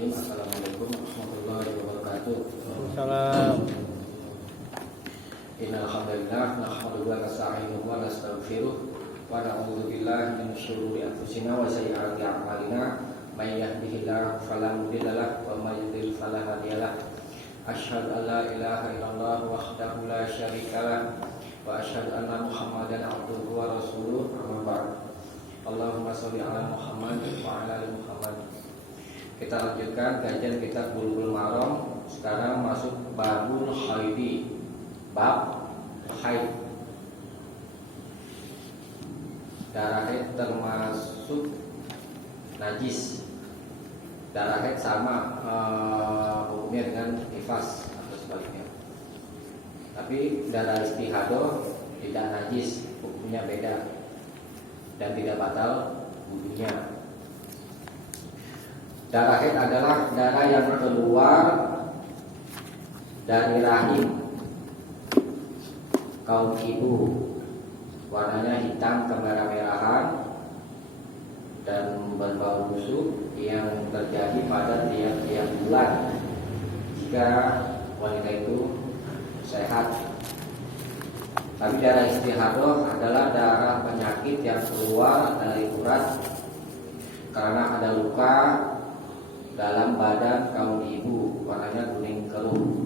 Bismillahirrahmanirrahim. Assalamualaikum warahmatullahi wabarakatuh. Salam. Innal hamdalillah nahmaduhu wa nasta'inuhu wa nastaghfiruh wa na'udzu billahi min shururi anfusina wa sayyiati a'malina. May yahdihillahu fala mudilla lahu wa may yudlil fala hadiya lahu. Asyhadu an la ilaha illallah wahdahu la syarika lahu wa asyhadu anna Muhammadan abduhu wa rasuluh. Amma ba'd. Allahumma sholli ala Muhammad wa ala ali Muhammad. Kita lanjutkan kajian kitab Bulughul Maram. Sekarang masuk babul haidi. Bab haid. Darah haid termasuk najis. Darah haid sama hukumnya dengan nifas atau sebaliknya. Tapi darah istihadah tidak najis, hukumnya beda dan tidak batal wudunya. Darah haid adalah darah yang keluar dari rahim kaum ibu, warnanya hitam kemerah-merahan dan berbau busuk yang terjadi pada tiap-tiap bulan jika wanita itu sehat. Tapi darah istihadah adalah darah penyakit yang keluar dari urat karena ada luka dalam badan kaum ibu, warnanya kuning keruh.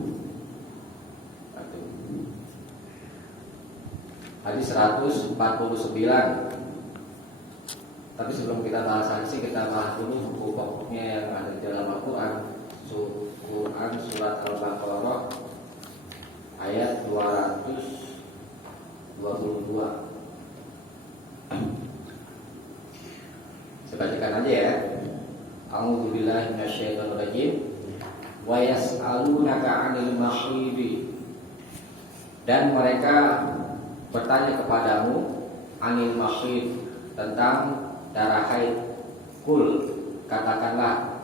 Hadis 149. Tapi sebelum kita bahas hadis, kita bahas dulu buku pokoknya yang ada di dalam Al-Quran. Quran surat Al-Baqarah ayat 222. Saya bacakan aja ya. A'udzubillahi minasyaitonirrajim. Wa yas'alunaka 'anil mahidi. Dan mereka bertanya kepadamu anil mahid, tentang darah haid. Kul, katakanlah,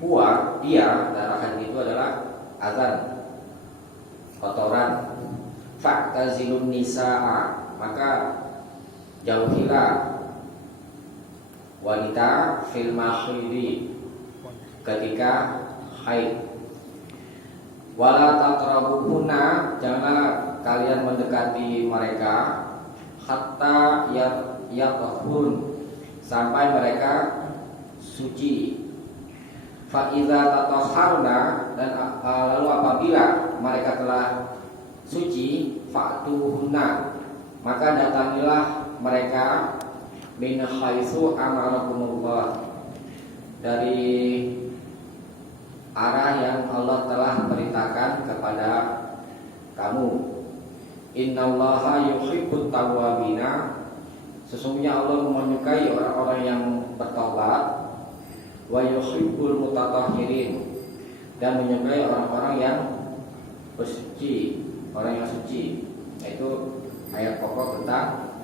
huwa, dia, darah haid itu adalah azan, kotoran. Fa'tazilun nisa'a, maka jauhilah wanita fil mahidi, ketika haid. Wala taqrabuhunna, janganlah kalian mendekati mereka hatta yatahurun, sampai mereka suci. Fa iza tatahharna, dan lalu apabila mereka telah suci, fa'tuhunna, maka datangilah mereka min haitsu amarakumullah, dari arah yang Allah telah perintahkan kepada kamu. Innallaha yuhibbut tawwabina, sesungguhnya Allah menyukai orang-orang yang bertobat. Wa yuhibbul mutatahhirin, dan menyukai orang-orang yang bersuci, orang yang suci. Itu ayat pokok tentang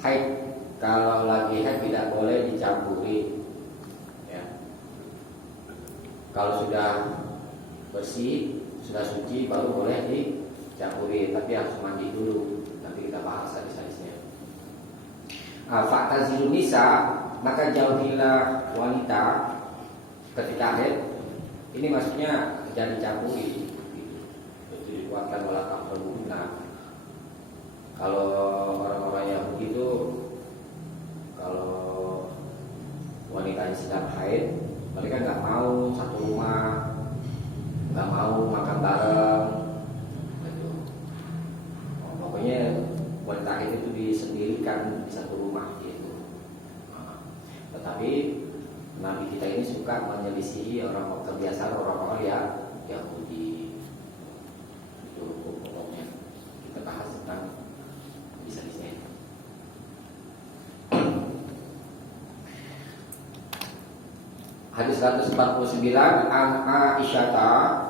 haid. Kalau lagi haid tidak boleh dicampuri ya. Kalau sudah bersih, sudah suci, baru boleh dicampuri, tapi harus mandi dulu. Nanti kita bahas hadis-hadisnya. Fa'tazilun nisa, maka jauhilah wanita ketika haid. Ini maksudnya jangan dicampuri, itu dikuatkan wala taqrabuna. Kalau orang-orang Yahudi itu, kalau wanitanya sedang haid, mereka nggak mau satu rumah, nggak mau makan bareng gitu. Pokoknya wanita haid itu disendirikan di satu rumah gitu. Tetapi Nabi kita ini suka menyelisihi orang kebiasaan orang-orang yang Yahudi. Itu pokoknya kita bahas tentang bisa-bisa. Hadis 149 an Aisyah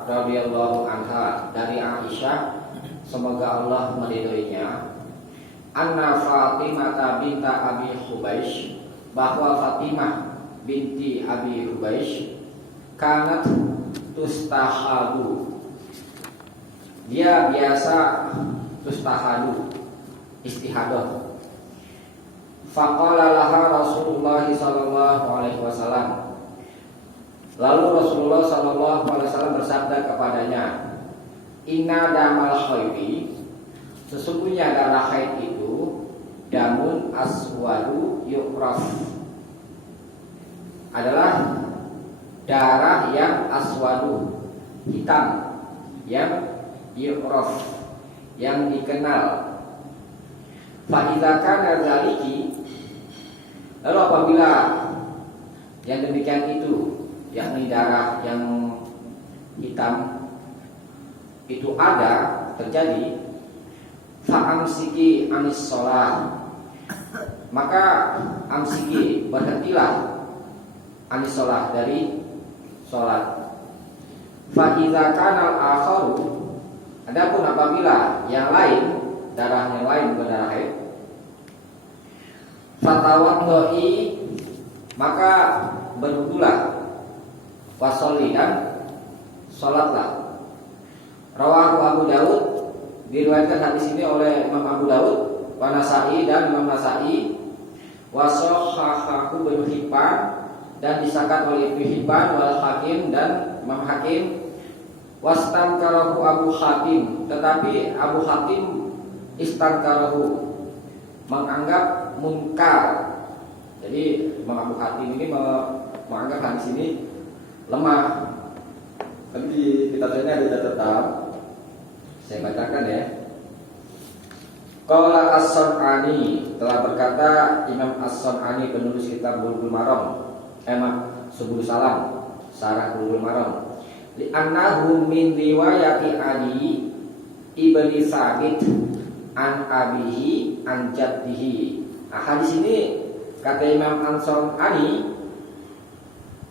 radhiyallahu anha, dari Aisyah semoga Allah meridhoinya, anna Fatimah binta Abi Hubaysh, bahwa Fatimah binti Abi Hubaysh kanat tustahadu, dia biasa tustahadu, istihadah. Faqala laha Rasulullah sallallahu alaihi wasallam, Lalu Rasulullah SAW bersabda kepadanya, Inna damal haidi, sesungguhnya darah haid itu damun aswadu yukraf, adalah darah yang aswadu, hitam, yang yukraf, yang dikenal. Fa idza kana zaliki, lalu apabila yang demikian itu, yakni darah yang hitam itu ada, terjadi, fa'amsiki anis sholat, maka amsiki, berhentilah, anis sholat, dari sholat. Fa'idha kanal akharu, adapun apabila yang lain, darah yang lain bukan darah haid, fatawaddo'i, maka berwudulah, wasolli, dan sholatlah. Rawahu Abu Daud, diriwayatkan hadis ini oleh Imam Abu Daud, wa Nasa'i, dan Imam Nasa'i, wa shahhahu Ibnu Hibban, dan disahkan oleh Ibnu Hibban, wal Hakim, dan Imam Hakim, wastankarahu Abu Hatim, tetapi Abu Hatim istankarahu, menganggap munkar. Jadi Imam Abu Hatim ini menganggap hadis ini lemah. Nanti kita lihat ada catatan. Saya bacakan ya. Qala As-Sun'ani, telah berkata Imam As-Sun'ani, penulis kitab Bulughul Maram, Subul Salam, Syarah Bulughul Maram, li annahu min riwayati Ali ibni Sabit an abihi an jaddihi. Hadis ini kata Imam As-Sun'ani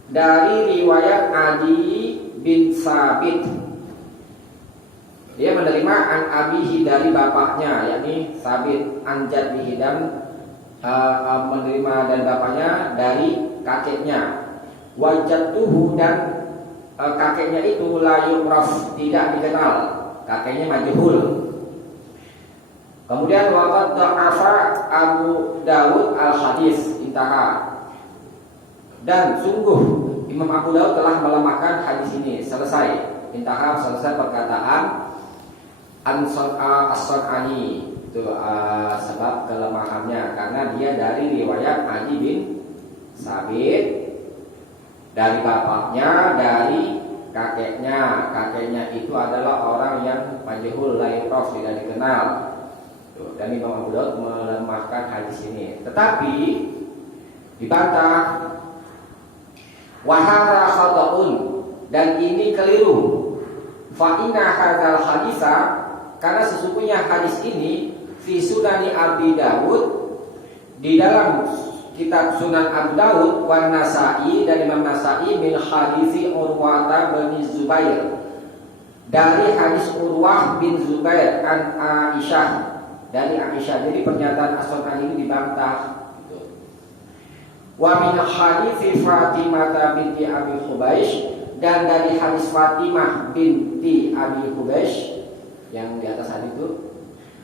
dari riwayat Ali bin Sabit, dia menerima an abihi, dari bapaknya, yakni Sabit, an jaddihi, dan menerima dan bapaknya dari kakeknya, wajadtuhu, dan kakeknya itu la yu'raf, tidak dikenal, kakeknya majhul. Kemudian waqad da'afa Abu Dawud al-hadis, intaha, dan sungguh Imam Abu Dawud telah melemahkan hadis ini, selesai, intaha, selesai perkataan As-Sun'ani itu sebab kelemahannya karena dia dari riwayat Ali bin Sabit, dari bapaknya, dari kakeknya itu adalah orang yang majhul, la yu'raf, tidak dikenal. Dan Imam Abu Dawud melemahkan hadis ini, tetapi dibantah, wa hadza khata'un, dan ini keliru, fa inna hadzal haditsa, karena sesungguhnya hadis ini fi sunani Abi Dawud, di dalam kitab Sunan Abu Dawud, wa Nasa'i, dan Imam Nasa'i, min hadisi Urwah bin Zubair, dari hadis Urwah bin Zubair an Aisyah, dari Aisyah. Jadi pernyataan As-Sun'ani ini dibantah. Wa min hadisi Fatimah binti Abi Hubaish, dan dari hadis Fatimah binti Abi Hubaish yang di atas hadis itu,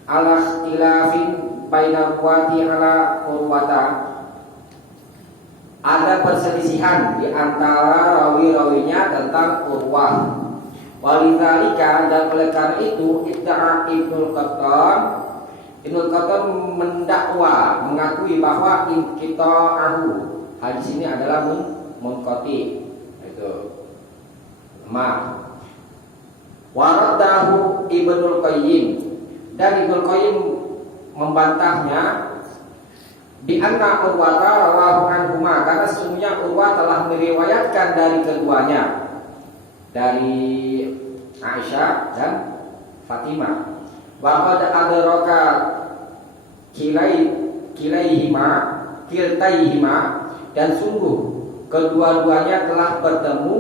ala khilafin baina ruwati ala urwata, ada perselisihan di antara rawi-rawinya tentang Urwah. Walidzalika, dan oleh karena itu, idda'a Ibnu Qattan mendakwa, mengakui bahwa inqita'ahu, hadis ini adalah munqati, itu lemah. Waraddahu Ibnul Qayyim, dan Ibnul Qayyim membantahnya, di anna Urwata rawahu anhuma, karena sesungguhnya Urwah telah meriwayatkan dari keduanya, dari Aisyah dan Fatimah. Wa qad adraka kiltaihima, dan sungguh kedua-duanya telah bertemu,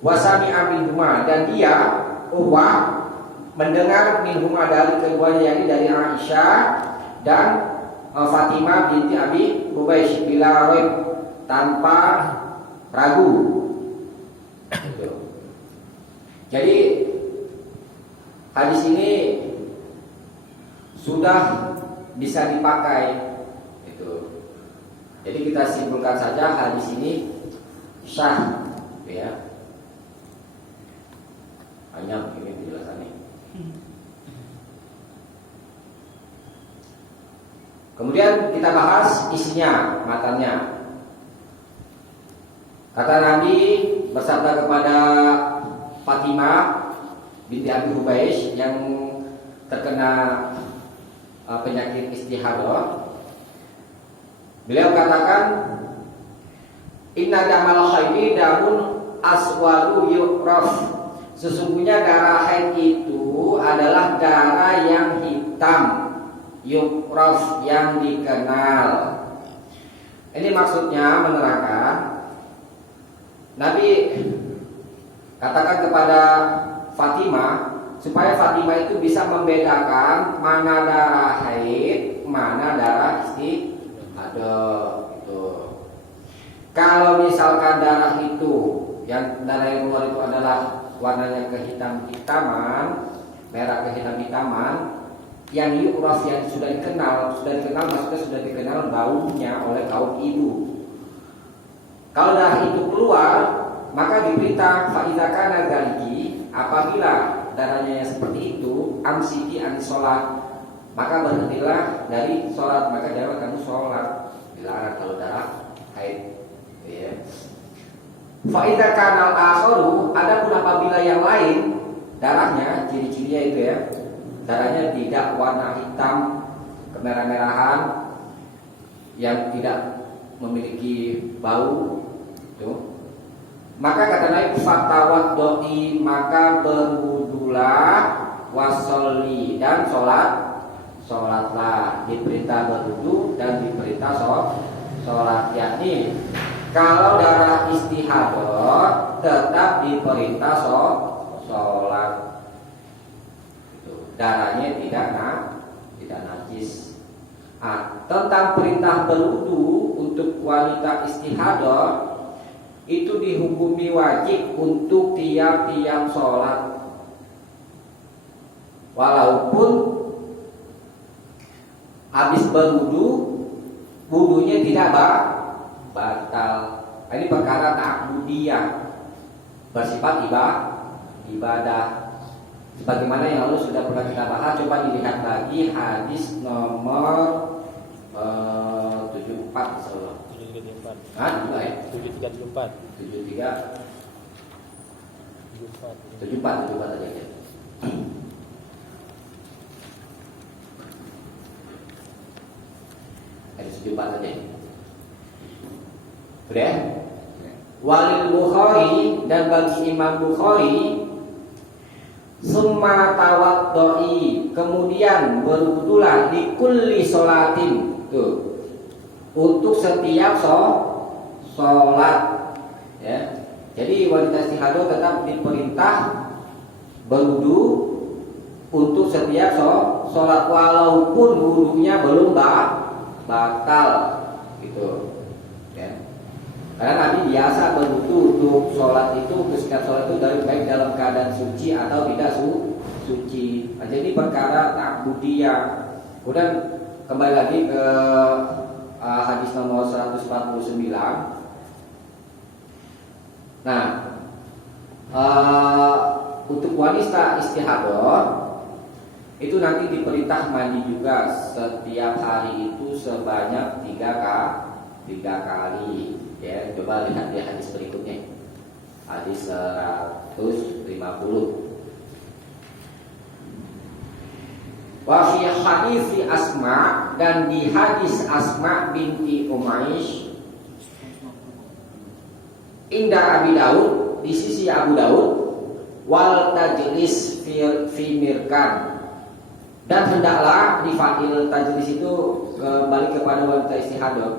wasami'a minhuma, dan dia Urwah mendengar minhuma, dari keduanya, yakni dari Aisyah dan Fatimah binti Abi Hubaish, bila raib, tanpa ragu. Jadi hadis ini sudah bisa dipakai. Itu. Jadi kita simpulkan saja hadis ini sah, ya. Panjang ini penjelasannya. Kemudian kita bahas isinya, matanya. Kata Nabi bersabda kepada Fatimah binti Abi Hubaysh yang terkena penyakit istihadah. Beliau katakan, inna damal haidi damun aswalu yu'raf. Sesungguhnya darah haid itu adalah darah yang hitam, yu'raf, yang dikenal. Ini maksudnya menerangkan, Nabi katakan kepada Fatimah supaya Fatimah itu bisa membedakan mana darah haid, mana darah istihadah. Kalau misalkan darah itu, yang darah yang keluar itu adalah warnanya kehitam-hitaman, merah kehitam-hitaman, yang yu'raf, yang sudah dikenal maksudnya sudah dikenal baunya oleh kaum ibu. Kalau darah itu keluar, maka diberita fa'iza kana dzaliki, apabila darahnya yang seperti itu, amsiki an sholat, maka berhentilah dari sholat, maka jangan kamu sholat. Dilarang kalau darah haid, ya. Fa'iza kana al-akharu, adapun apabila yang lain darahnya, ciri-cirinya itu ya, darahnya tidak warna hitam kemerah-merahan, yang tidak memiliki bau itu, maka kata Nabi fatawaddi, maka berwudulah, wasolli, dan sholatlah. Diperintah berwudu dan diperintah sholat, yakni kalau darah istihadah tetap diperintah sholat. Darahnya tidak najis. Tentang perintah berwudu untuk wanita istihadah itu dihukumi wajib untuk tiap-tiap sholat, walaupun habis berwudu wudunya tidak batal. Ini perkara ta'budiyah, bersifat ibadah. Sebagaimana yang lalu sudah pernah kita bahas, coba dilihat lagi hadis nomor 74 insyaallah. 74 aja ya. Ada 74 aja. Sudah? Walil Bukhari, dan bagi Imam Bukhari, summa tawaddoi, kemudian berwudulah di kulli sholatin, tuh, untuk setiap sholat, ya. Jadi wanita istihadah tetap diperintah berwudu untuk setiap sholat, walaupun wudunya belum batal, gitu, ya. Karena Nabi biasa berwudu untuk sholat itu, untuk setiap sholat itu, dari baik dalam keadaan suci atau tidak suci. Nah, jadi perkara ta'budiyah. Kemudian kembali lagi ke hadis nomor 149. Nah, untuk wanita istihadah itu nanti diperintah mandi juga setiap hari itu sebanyak 3 kali. Ya, coba lihat di hadis berikutnya. Hadis 150. Wa fi hadis Asma, dan di hadis Asma binti Umaysh inda Abi Daud, di sisi Abu Daud, wal tajlis fi mirkan, dan hendaklah, di fa'il tajlis itu kembali kepada wanita istihadah,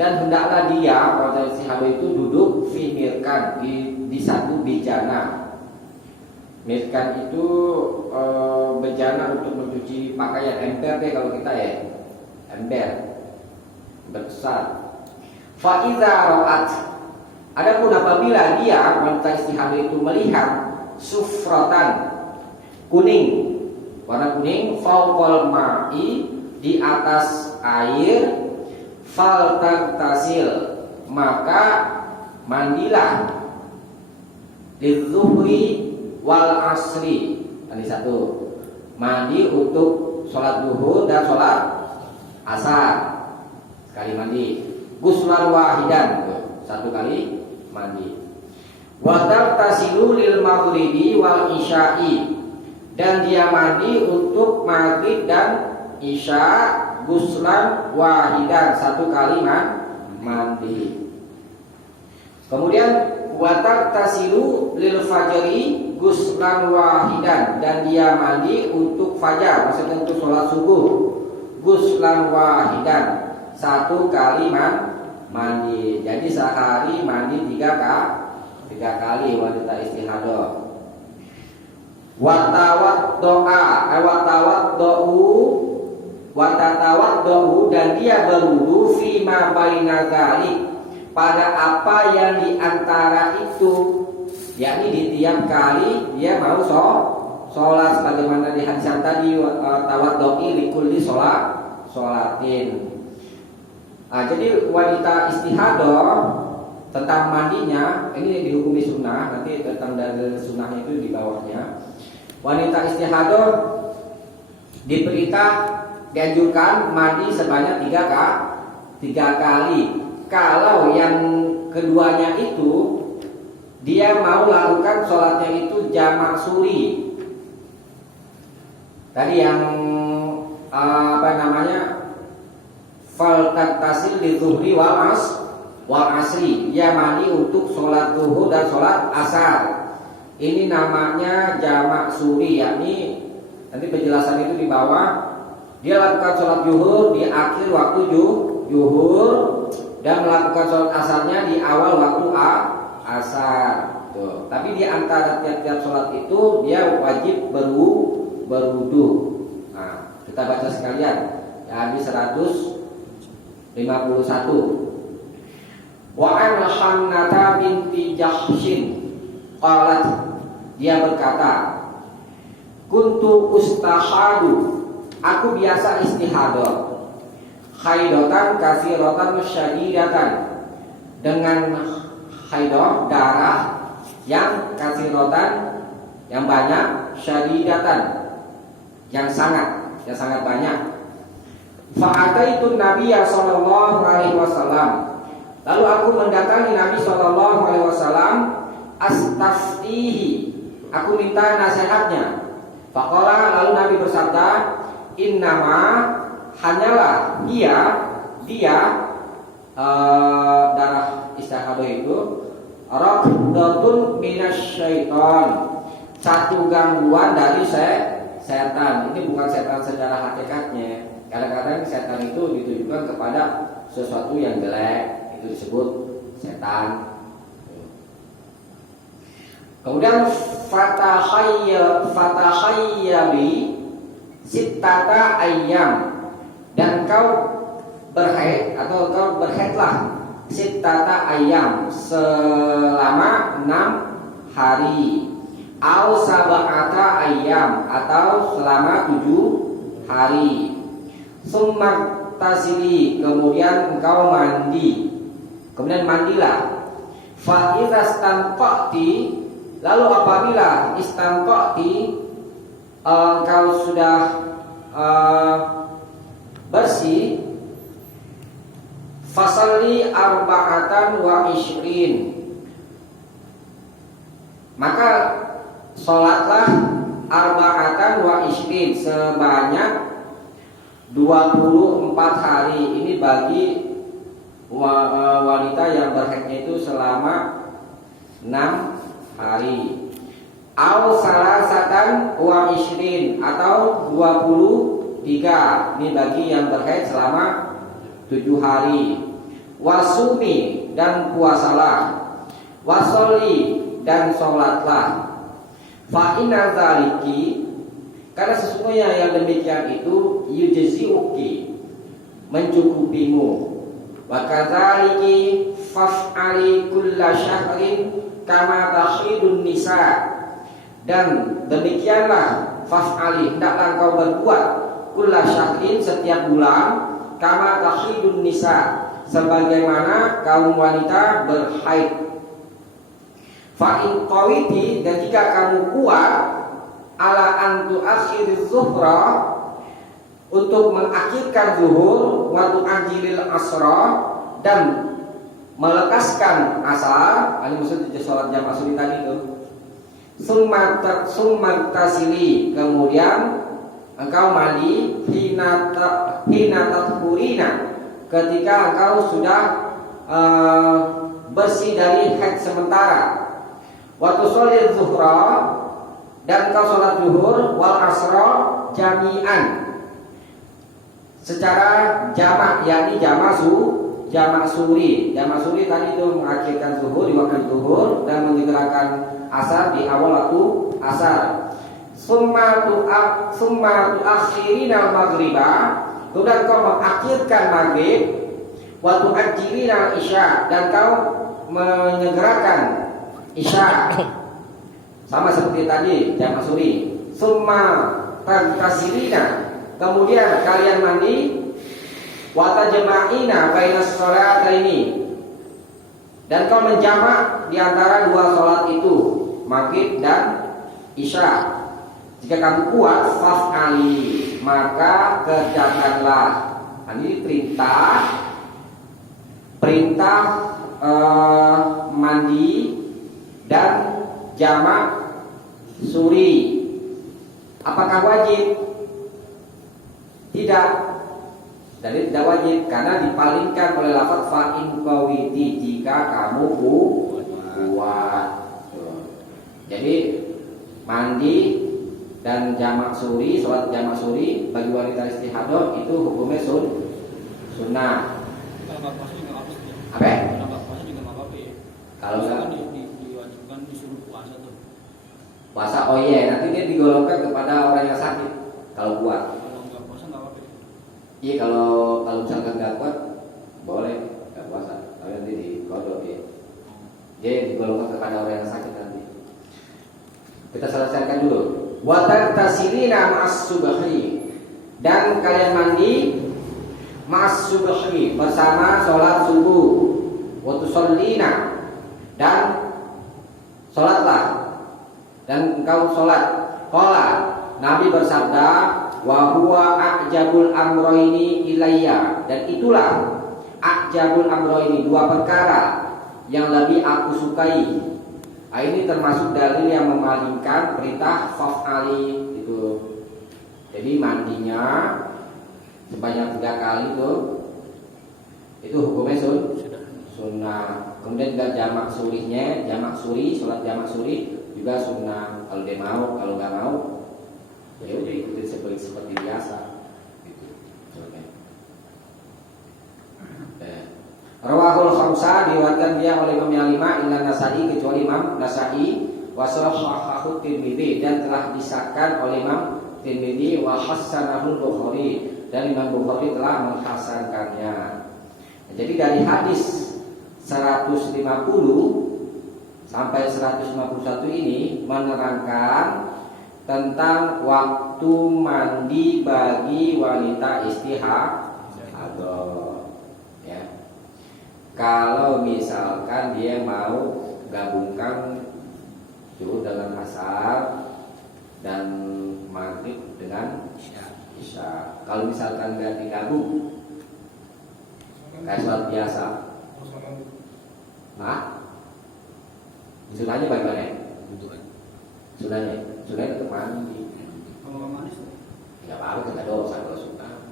dan hendaklah dia wanita istihadah itu duduk fi mirkan, di satu bejana. Mirkan itu bejana untuk mencuci pakaian, ember deh kalau kita ya, ember besar. Fa iza ra'at, adapun apabila dia wanita istihadah itu melihat sufratan, kuning, warna kuning, fauqal ma'i, di atas air, fal taghtasil, maka mandilah, lidzuhri wal asri. Ini satu. Mandi untuk sholat zuhur dan sholat asar. Sekali mandi. Ghuslan wahidan. Satu kali mandi. Wa taghtasilu lil maghribi wal isya'i. Dan dia mandi untuk maghrib dan isya ghuslan wahidan, satu kali mandi. Kemudian wa taghtasilu lil fajri ghuslan wahidan, dan dia mandi untuk fajar, maksudnya untuk sholat subuh, ghuslan wahidan, satu kali mandi. Jadi sehari mandi tiga kali wanita istihadah. Watatawat dan dia berwudu fima baina dzalik, pada apa yang diantara itu, yakni di tiap kali dia mau sholat sebagaimana di hadis yang tadi, tawaddu'i likulli sholatin. Jadi wanita istihadah tentang mandinya ini dihukumi sunnah, nanti tentang dalil sunnahnya itu di bawahnya. Wanita istihadah dianjurkan mandi sebanyak tiga kali. Kalau yang keduanya itu dia mau lakukan sholatnya itu jamak suri. Tadi yang fal taghtasil lidzuhri wal asri, dia mandi untuk sholat zuhur dan sholat asar. Ini namanya jamak suri, yakni nanti penjelasan itu di bawah. Dia lakukan sholat zuhur di akhir waktu zuhur dan melakukan sholat asarnya di awal waktu asar. Tuh. Tapi di antara tiap-tiap sholat itu dia wajib berwudu. Nah, kita baca sekalian. Hadis 151. Wa an Hannata binti Jahshin qalat, dia berkata, kuntu ustahadu, aku biasa istihadah, haidatan katsiratan syadidatan, dengan haidah darah yang katsiratan yang banyak, syadidatan yang sangat banyak. Fa'ataitu Nabiyya sallallahu alaihi wasallam, lalu aku mendatangi Nabi sallallahu alaihi wasallam, astaftihi, aku minta nasihatnya. Faqala, lalu Nabi bersabda, innama, hanyalah dia darah istihadah itu raqdatun minasyaiton, satu gangguan dari setan. Ini bukan setan secara hakikatnya. Kadang-kadang setan itu ditujukan kepada sesuatu yang jelek, itu disebut setan. Kemudian fatahayyabi sittata ayyam, dan kau berhaid atau kau berhaidlah sittata ayyam, selama 6 hari, au sab'ata ayyam, atau selama 7 hari. Summa tasili, kemudian engkau mandi, kemudian mandilah. Fa idza istanqati, lalu apabila istanqati, engkau sudah bersih, fasalli arba'atan wa ishrin, maka sholatlah arba'atan wa ishrin, sebanyak 24 hari. Ini bagi wanita yang berhaidnya itu selama 6 hari. Au salasatan wa ishrin, atau 23. Ini bagi yang berhaid selama 7 hari. Wasumi, dan puasalah. Wasolli, dan sholatlah. Fa inna dzaliki, karena sesungguhnya yang demikian itu yujzi'uki, mencukupimu. Wa kadzaliki faf'ali kulla syahrin kama tahidun nisa, dan demikianlah faf'ali, hendaklah engkau berbuat kulla syahrin, setiap bulan, kama tahidun nisa, sebagaimana kaum wanita berhaid. Fa'in qawiti, dan jika kamu kuat ala antu akhiriz zuhra, untuk mengakhirkan zuhur, wa tu'ajilil asra, dan melekaskan asar. Ini maksudnya sholat jam asri tadi itu. Summa tasili, kemudian engkau mandi hina tathurina, ketika engkau sudah bersih dari haid sementara. Waktu sholat zuhra, dan engkau sholat zuhur, wal asra jami'an, secara jamak, yakni jamak suri. Jamak suri tadi itu mengakhirkan zuhur di waktu zuhur dan menyegerakan asar di awal waktu asar. Summa tu'akhirina maghriba, kemudian kau mengakhirkan maghrib. Wa tu'ajjilina isya, dan kau menyegerakan isya, sama seperti tadi jamak suri. Summa taghtasilina, kemudian kalian mandi. Wa tajma'ina bainas sholataini, dan kau menjamak di antara dua sholat itu, maghrib dan isya. Jika kamu kuat, faf'ali, maka kerjakanlah. Ini perintah mandi dan jamak suri. Apakah wajib? Tidak. Jadi tidak wajib, karena dipalingkan oleh lafaz fa'in qawiti, jika kamu kuat. Jadi mandi dan jamak suri, sholat jamak suri bagi wanita istihadah itu hukumnya sunnah. Apa? Kalau enggak diwajibkan disuruh puasa tuh. Puasa, oh iya, nanti dia digolongkan kepada orang yang sakit kalau kuat. Kalau enggak puasa enggak apa-apa. Iya, kalau misalkan nggak kuat boleh nggak puasa, tapi nanti dikodok ya. Dia digolongkan kepada orang yang sakit nanti. Kita selesaikan dulu. Wa taghtasilina ma'as subhi, dan kalian mandi ma'as subhi, bersama sholat subuh. Wa tusallina, dan sholatlah, dan engkau sholat. Qala, Nabi bersabda, wa huwa a'jabul amroini ilayya, dan itulah a'jabul amroini, dua perkara yang lebih aku sukai. Ini termasuk dalil yang memalingkan perintah faf'ali itu. Jadi mandinya sebanyak 3 kali itu hukumnya sunnah. Kemudian juga jamak suri, sholat jamak suri juga sunnah. Kalau dia mau, kalau nggak mau, ya udah ikutin seperti biasa. Gitu. Rawahul khamsah, diriwayatkan dia oleh Imam yang 5 illa Nasa'i, kecuali Imam Nasa'i, wa sahahahu Tirmidzi, dan telah disahkan oleh Imam Tirmidzi, wa hasanahul Bukhari, dan Imam Bukhari telah menghasankannya. Jadi dari hadis 150 sampai 151 ini menerangkan tentang waktu mandi bagi wanita istihadah. Ya. Kalau misalkan dia mau gabungkan zuhur dengan asar dan maghrib dengan isya. Kalau misalkan nggak digabung, kayak sholat biasa, sunahnya bagaimana? Sunahnya tetap mandi. Kalau nggak manis, Nggak apa-apa, kita dosa kalau sunnah.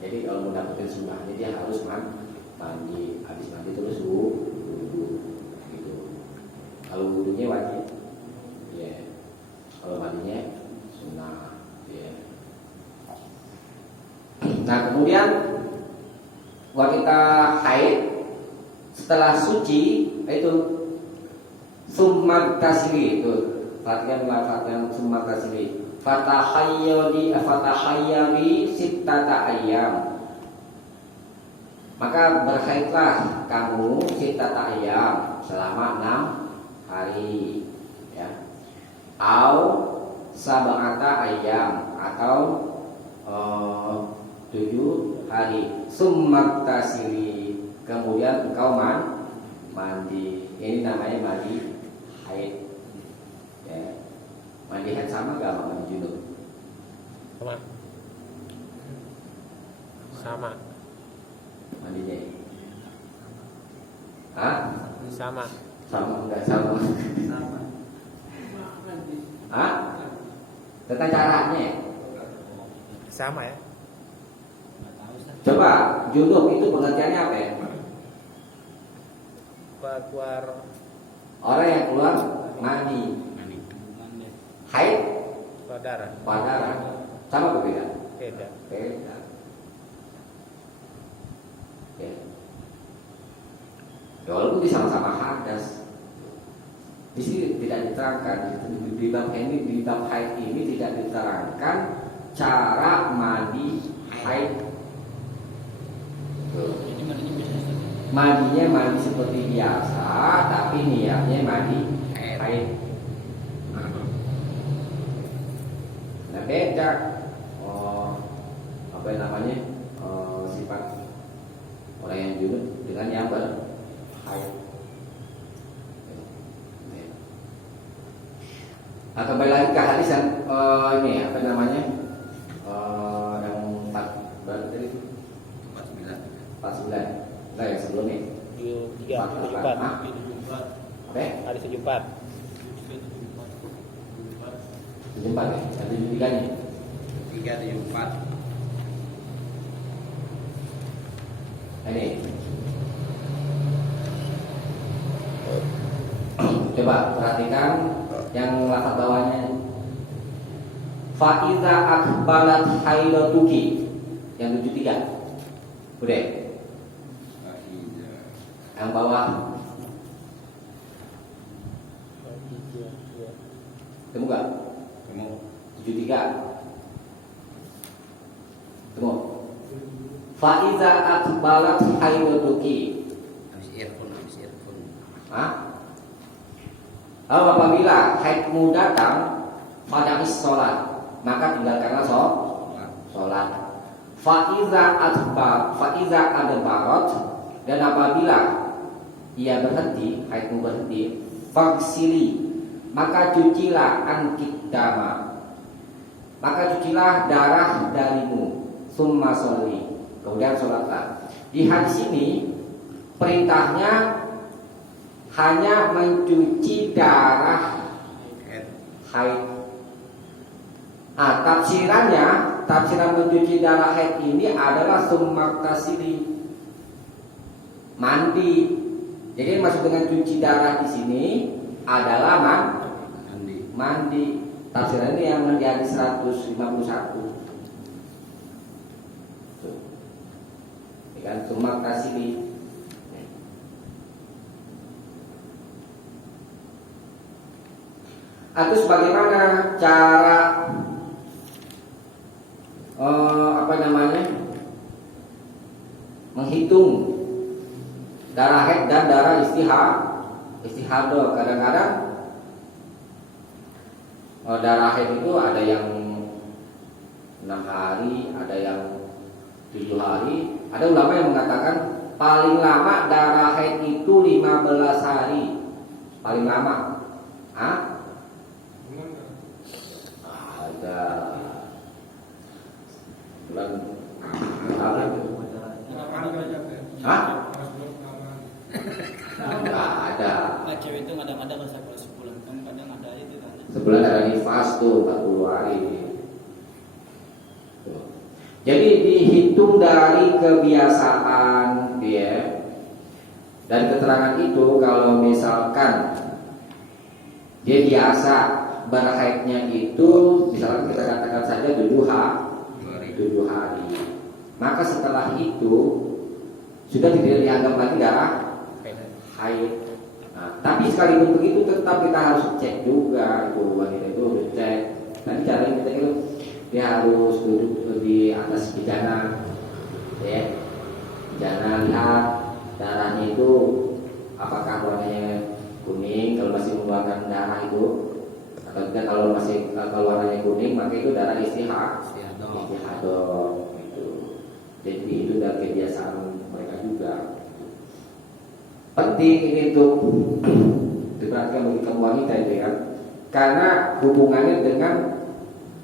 Jadi kalau mau dapetin sunnahnya dia harus mandi, habis mandi terus wudu, gitu. Kalau wudunya wajib, ya. Kalau mandinya sunnah, ya. Nah kemudian wanita haid setelah suci itu summa tasli, itu perhatikan lafaznya summa tasli. Fatahayyari sittata ayyam, maka berhaidlah kamu sittata ayyam, selama 6 hari, ya. Au sab'ata ayyam, atau 7 hari. Summa tasli, kemudian engkau mandi. Ini namanya mandi haid. Ya. Mandi haid sama gak sama mandi junub? Sama. Sama. Mandinya? Hah? Sama. Sama enggak sama? Sama. Hah? Tentang caranya. Sama ya. Nggak tahu Ustaz. Coba junub itu pengertiannya apa ya? Keluar Orang yang keluar mandi. Hubungan deh. Haid darah. darah sama berbeda? Beda. Beda. Ya. Ya, walaupun di sama-sama hadas, di sini tidak diterangkan di bab ini, di bab haid ini tidak diterangkan cara mandi haid. Tuh. Jadi mandinya biasa Ustaz. Mandinya mandi seperti biasa, tapi niatnya mandi haid. Nah, beda. Apa yang namanya? Sifat orang yang junub dengan yang berhaid. Nah, kembali lagi ke hadis yang ini apa namanya? Yang 4 berapa tadi? 49. Enggak yang sebelumnya. 74. Hah? Itu jumpa. Oke? Hari 74. Jempat ya? Ada 73 nya. 374. Ini. Coba perhatikan yang lafaz bawahnya. Fa iza akbalat haidatuki. Yang 73. Udah. Yang bawah. Temu gak? Kamu 73. Temu. Fa iza akbalat haidatuki. habis earphone. Hah? Lalu apabila haidmu datang pada sholat, maka tinggalkanlah sholat. Faiza adbarat, dan apabila ia berhenti, haidmu berhenti, fagsili, maka cucilah angkit dama, maka cucilah darah darimu, summa sholli, kemudian sholatlah. Di hadis ini perintahnya hanya mencuci darah haid. Tafsiran mencuci darah haid ini adalah summaktasili, mandi. Jadi maksud dengan cuci darah di sini adalah mandi. Tafsiran ini yang di hadis 151. Tuh. Ini kan summaktasili. Terus bagaimana cara menghitung darah haid dan darah istihadah? Kadang-kadang darah haid itu ada yang 6 hari, ada yang 7 hari. Ada ulama yang mengatakan paling lama darah haid itu 15 hari. Paling lama. Ada bulan apa itu? Hah? Enggak ada. Nah, cewek itu kadang-kadang rasa kalau sebulan kan kadang ada itu kan. Sebulan ada nifas tuh 40 hari. Tuh. Jadi dihitung dari kebiasaan dia. Dan keterangan itu kalau misalkan dia biasa berhaidnya itu misalkan kita katakan saja 7 hari, maka setelah itu sudah tidak dianggap lagi darah haid. Nah, tapi sekalipun begitu tetap kita harus cek juga itu wanita itu harus cek. Nanti caranya kita itu dia harus duduk di atas bejana, ya, bejana, lihat darahnya itu apakah warnanya kuning kalau masih mengeluarkan darah itu, atau tidak kalau masih warnanya kuning maka itu darah istihadah itu. Jadi itu dari kebiasaan mereka juga. Penting ini untuk diperhatikan bagi kaum wanita itu ya. Karena hubungannya dengan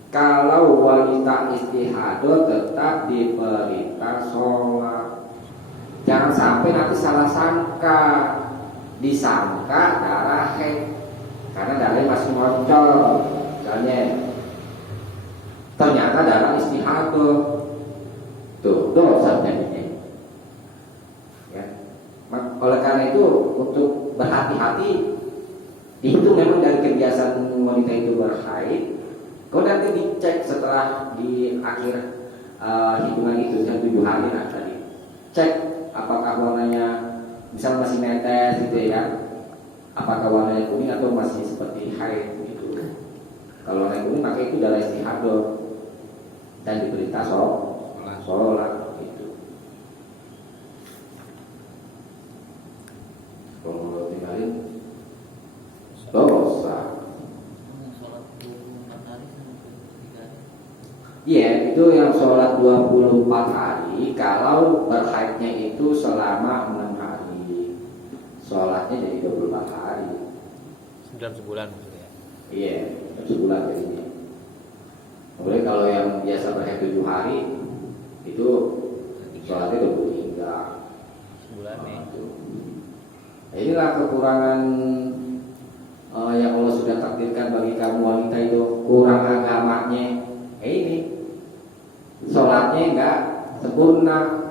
kalau wanita istihadah tetap diperintah sholat. Jangan sampai nanti salah sangka, disangka darah haid karena darahnya masih moncol, misalnya ternyata darah istihadah. Tuh dosanya ini. Ya. Oleh karena itu untuk berhati-hati, dihitung memang dari kebiasaan wanita itu berhaid. Kau nanti dicek setelah di akhir hitungan itu yang 7 hari nah tadi. Cek apakah warnanya misal masih netes gitu ya. Apakah warnanya kuning atau masih seperti haid gitu. Kalau warna kuning maka itu darah istihadah dan diperintah sholat gitu. Kalau tinggalin dosa. Iya, itu yang sholat 24 hari. Kalau berhaidnya itu selama 6 hari, sholatnya jadi 24 hari. Dalam sebulan maksudnya. Iya, sebulan jadinya. Kemudian kalau yang biasa berhaid 7 hari, itu sholatnya 23 Sebulan nih. Nah, inilah kekurangan yang Allah sudah takdirkan bagi kamu wanita itu, kurang agamanya. Ini sholatnya enggak sempurna.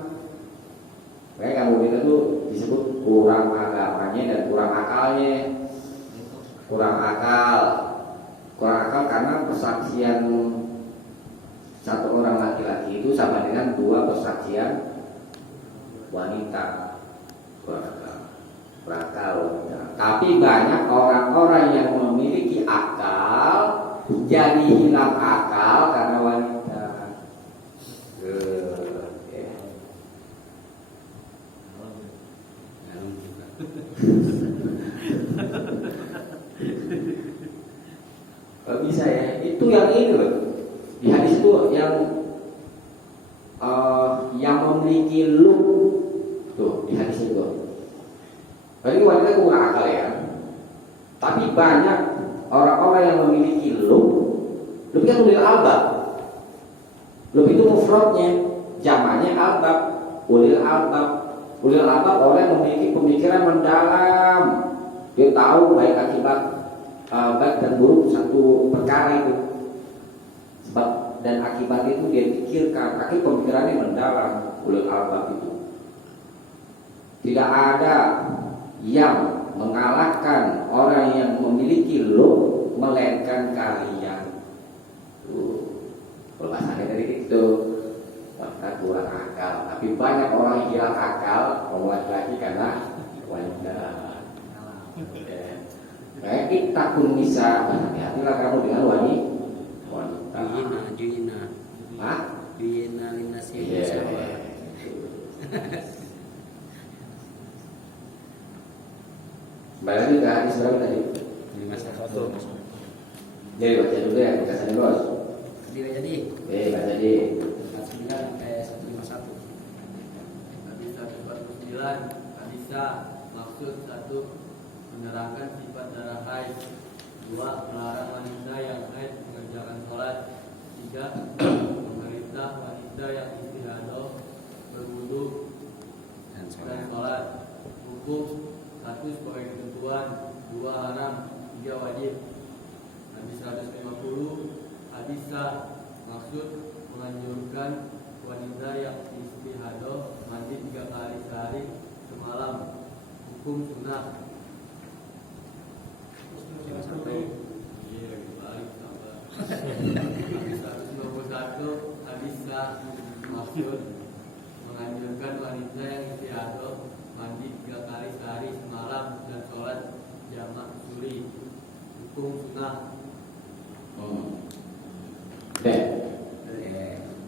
Kayak kamu itu disebut kurang agamanya dan kurang akalnya. Kurang akal karena persaksian satu orang laki-laki itu sama dengan 2 persaksian wanita. Berakal wanita. Tapi banyak orang-orang yang memiliki akal jadi hilang akal karena wanita. Gak bisa ya. Itu yang ini loh. Di hadis itu yang memiliki look tuh di hadis itu. Berarti wanita kurang akal ya. Tapi banyak orang-orang yang memiliki look kan ulil albab. Look itu mufradnya, jamaknya albab, ulil albab. Ulil albab orang yang memiliki pemikiran mendalam. Dia tahu baik akibat baik dan buruk satu perkara itu. Sebab dan akibat itu dia pikirkan, akhir pemikirannya mendalam. Ulil albab itu tidak ada yang mengalahkan orang yang memiliki look melainkan kalian. Pembahasannya dari itu maka kurang akal. Tapi banyak orang yang hilang akal, laki-laki karena wanita. Kayak kita pun bisa hati-hatilah kamu dengan wanita. Juyina. Hah? Juyina linasi. Kembali lagi ke hadis berapa tadi? 51. Jadi baca dulu ya, bukasannya bos. Tidak jadi. Baca jadi. 49 sampai 151. Hadis 149 hadisa maksud 1 menerangkan sifat darah haid, 2 melarang wanita yang haid mengerjakan sholat, 3 memerintah wanita yang istihadah berwudu dan sholat. Hukum 1 sebagai ketentuan, 2 haram, 3 wajib. Hadis 150 hadisa maksud menganjurkan wanita yang istihadah mandi 3 kali sehari semalam. Hukum sunnah. Hadis 151 hadisa maksud menganjurkan wanita yang istihadah mandi 3 kali sehari semalam dan sholat jamak suri. Hukum sunnah.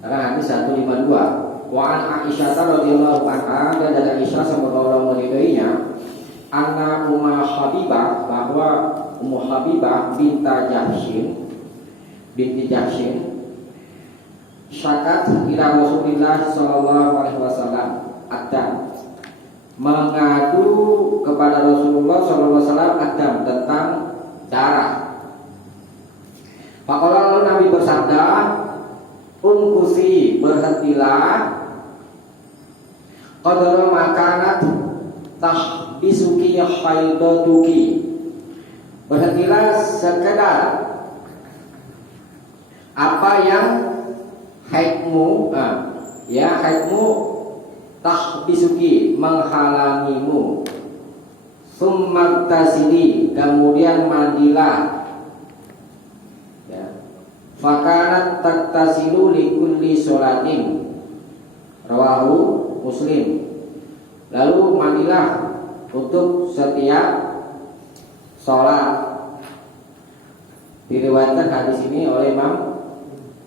Karena hadis 152 wa an Aisyah radhiyallahu anha, dan dari Aisyah semoga Allah meridhoinya, anna Ummu Habibah, bahwa Ummu Habibah binti Jahsyin syakat ila Rasulillah sallallahu alaihi wasallam mengadu kepada Rasulullah SAW adam tentang darah. Faqala lalu Nabi bersabda, umkusi, berhentilah, qadara makanat tahbisuki haidatuki, berhentilah sekedar apa yang haidmu, haidmu tahbisuki, menghalangimu, summa tasili, kemudian mandilah, ya. Fakanat taktasilu likulli sholatin, rawahu Muslim. Lalu mandilah untuk setiap sholat. Diriwayatkan hadis ini oleh Imam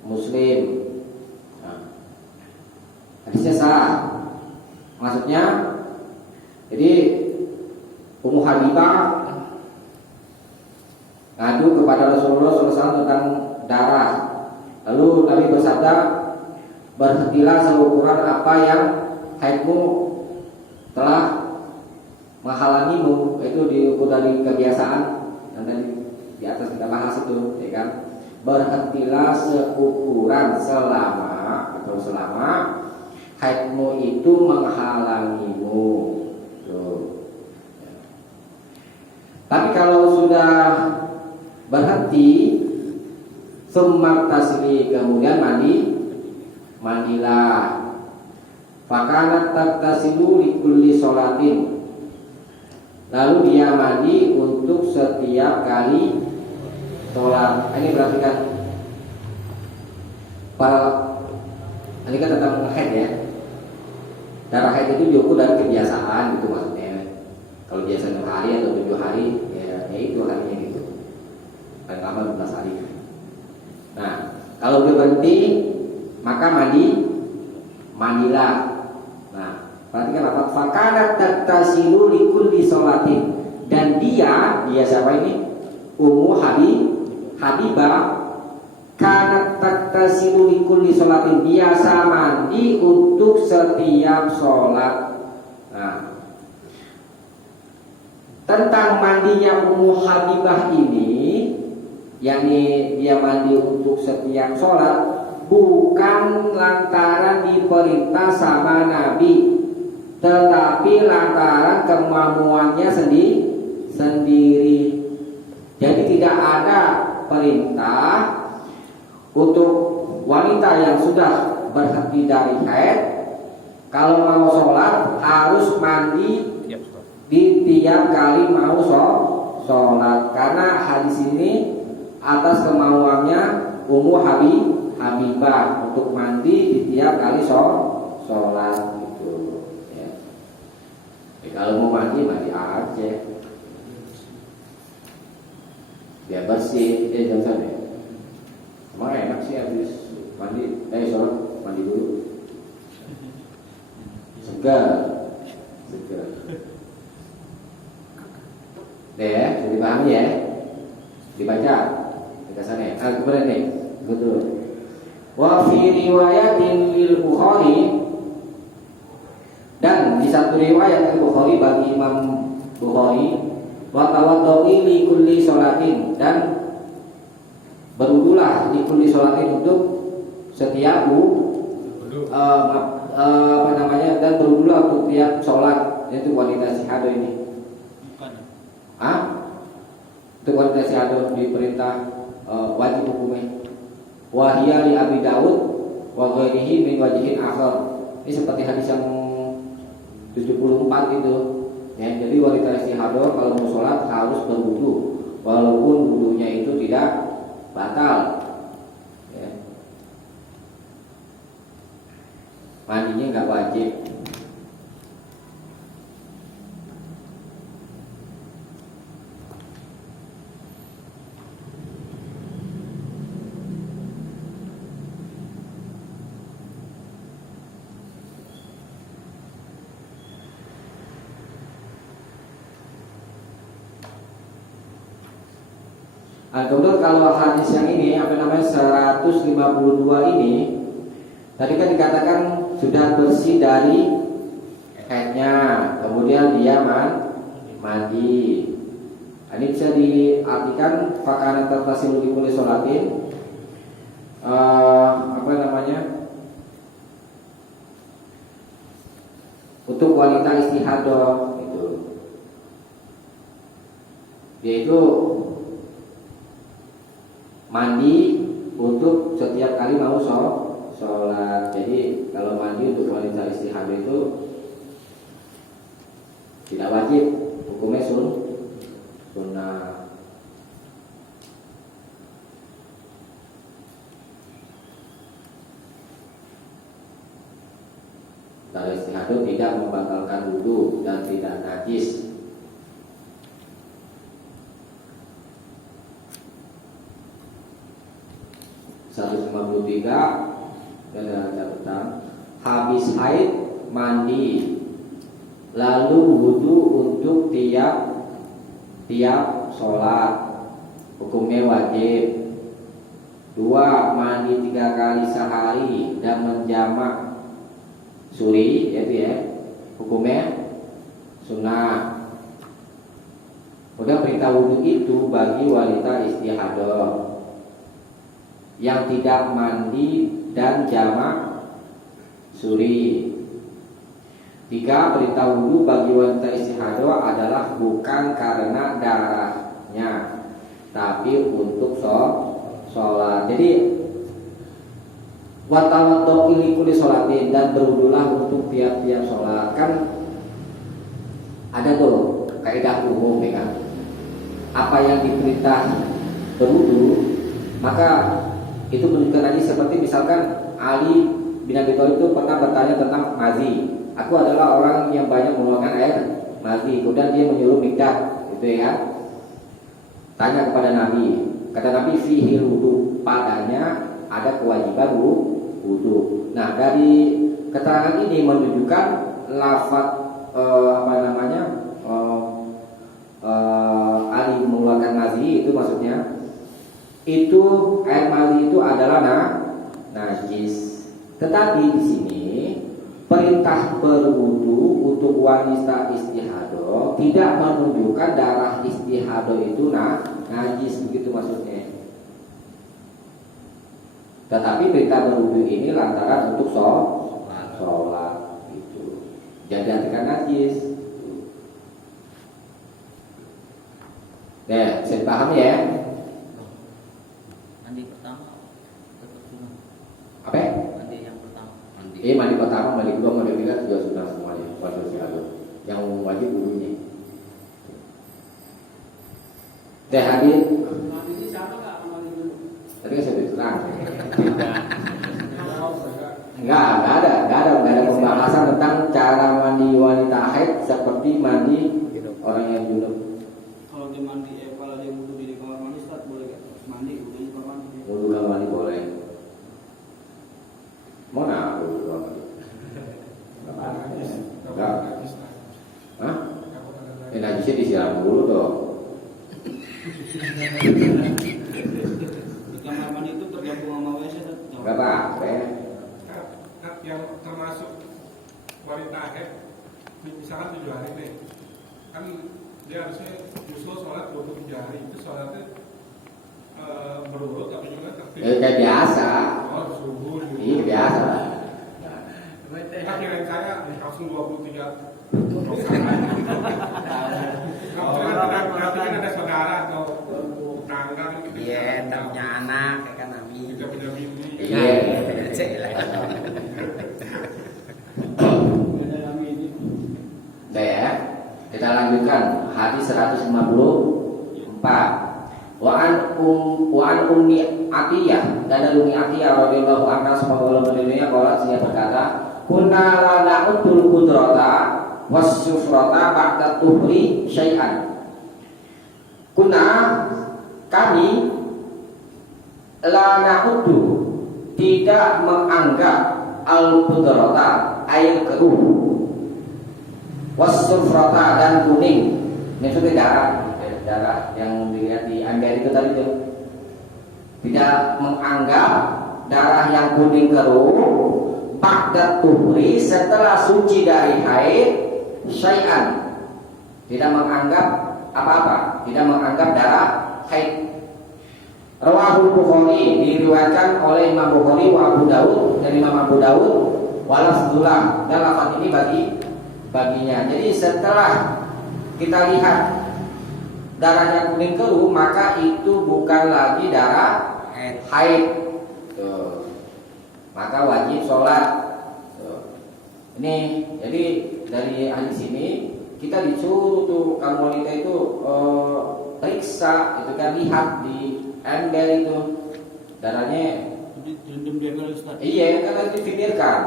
Muslim. Hadisnya sah. Maksudnya, jadi Ummu Habibah ngadu kepada Rasulullah SAW tentang darah. Lalu Nabi bersabda, berhentilah seukuran apa yang haidmu telah menghalangimu. Itu diukur dari kebiasaan yang tadi di atas kita bahas itu, ya kan? Berhentilah seukuran selama haidmu itu menghalangimu. Tuh. Tapi kalau sudah berhenti, summa tasli, kemudian mandilah. Fakanat taktasilu likulli sholatin, lalu dia mandi untuk setiap kali sholat. Ini berarti kan ini kan tentang haid ya. Darah haid itu diukur dari kebiasaan gitu maksudnya. Kalau biasa 6 hari atau 7 hari, ya itu harinya gitu. Paling lama 12 hari. Nah, kalau dia berhenti, maka mandilah. Nah, perhatikan apa? Fakanat taktasilu likulli sholatin, dan dia siapa ini? Ummu Habibah kanat taktasilu likulli sholatin, biasa mandi untuk setiap sholat. Nah, tentang mandinya Ummu Habibah ini, yakni dia mandi untuk setiap sholat, bukan lantaran diperintah sama Nabi, tetapi lantaran kemampuannya sendiri. Jadi tidak ada perintah untuk wanita yang sudah berhenti dari haid, kalau mau sholat harus mandi di tiap kali mau sholat, karena hadis ini atas kemauannya Ummu Habibah untuk mandi di tiap kali sholat gitu. Ya. Kalau mau mandi aja, biar bersih. Jangan sampai. Emang enak sih habis mandi, sholat mandi dulu. Segar. Ya, jadi pahami ya. Dibaca sana. Kemudian nih, betul. Wa fi riwayatin lil Bukhari, dan di satu riwayat Bukhari bagi Imam Bukhari, wa tawaddu'i li kulli sholatin, dan berwudulah di kulli sholatin untuk setiap dan berwudulah untuk tiap sholat, yaitu wanita sihado ini. Untuk wanita sihado diperintah wajib hukumnya. Wahia li Abi Daud wa ghairihi min wajhin akhar. Ini seperti hadis yang 74 itu. Ya, jadi wanita istihadhah kalau mau sholat harus berwudu, walaupun wudunya itu tidak batal. Ya. Mandinya nggak wajib. Kemudian kalau hadis yang ini 152 ini, tadi kan dikatakan sudah bersih dari haidnya, kemudian dia mandi. Ini bisa diartikan fakana tatasilu li kulli sholatin, apa namanya, untuk wanita istihadah itu, yaitu mandi untuk setiap kali mau sholat. Jadi kalau mandi untuk wanita istihadah itu tidak wajib, hukumnya sunnah. Kalau istihadah tidak membatalkan wudu dan tidak najis. Satu 153 ada catatan, habis haid mandi lalu wudu untuk tiap sholat, hukumnya wajib. 2. Mandi 3 kali sehari dan menjamak suri, hukumnya sunnah. Udah perintah wudu itu bagi wanita istihadah yang tidak mandi dan jamak suri. 3. Perintah wudu bagi wanita istihadah adalah bukan karena darahnya, tapi untuk sholat. Jadi watawaddo ili kulli sholatin, dan berwudulah untuk tiap-tiap sholat. Kan ada tuh kaidah umum ya kan. Apa yang diperintah berwudu, maka itu menunjukkan tadi, seperti misalkan Ali bin Abi Thalib itu pernah bertanya tentang mazi. Aku adalah orang yang banyak mengeluarkan air mazi. Kemudian dia menyuruh Mikdad, gitu ya, tanya kepada Nabi. Kata Nabi, fihi wudu, padanya ada kewajiban wudu. Nah, dari keterangan ini menunjukkan lafaz Ali mengeluarkan mazi itu maksudnya itu air mazi itu adalah najis. Tetapi di sini perintah berwudu untuk wanita istihadah tidak menunjukkan darah istihadah itu najis, begitu maksudnya. Tetapi perintah berwudu ini lantaran untuk sholat itu. Jadi artikan najis. Nah, bisa dipahami ya? Mandi pertama tetap sunnah. Apa? Mandi yang pertama. Mandi pertama, mandi kedua, mandi ketiga juga sudah semuanya. Yang wajib wudunya. Teh hadir. Mandi ini sama nggak sama mandi dulu? Tadi kan saya bilang. Enggak ada pembahasan tentang cara mandi wanita haid seperti mandi orang yang junub. Kalau dia mandi, kalau dia wudu di kamar mandi, Ustaz, boleh nggak? Mandi wudu di kamar mandi. Wudu kamar mandi boleh. Mana wudu kamar mandi? Enggak. Hah? Najisnya disiram dulu dong. Di kamar mandi itu tergabung sama WC, Ustaz? Enggak apa-apa. Yang termasuk wanita haid, misalkan 7 hari nih, kan dia harusnya usul sholat 23 hari, itu sholatnya berurut tapi juga tertib. Kayak biasa. Oh, subuh. Iya biasa. Kan kirain saya langsung 23. Berarti kan ada saudara atau tetangga gitu. Iya, tak punya anak kayak kan Nabi. Tidak punya bini. Iya. Ya, kita lanjutkan hadis 154. Wa an Ummi Atiyah, dan dari Ummi Atiyah radhiyallahu anha semoga mendengarnya bahwa dia berkata, kunna la na'udul qudrata was sufrata ba'da tuhri syai'an. Kunna, kami, la na'udu, tidak menganggap al-qudrata, air keruh, wasufrata, dan kuning, maksudnya darah yang dilihat di Anggar itu tadi itu, tidak menganggap darah yang kuning keruh ba'da tuhri, setelah suci dari haid, syai'an, tidak menganggap apa-apa, tidak menganggap darah haid. Rawahul Bukhari, diriwayatkan oleh Imam Bukhari wa Abu Daud, dan Imam Abu Daud walafzulah, dan lafaz ini baginya. Jadi setelah kita lihat darahnya kuning keruh, maka itu bukan lagi darah haid. Tuh. Maka wajib sholat. Tuh. Ini jadi dari hadis ini kita disuruh tuh kaum wanita itu periksa, itu kan, lihat di ember itu darahnya. Direndam di ember Ustaz. Iya, kan harus difinirkan.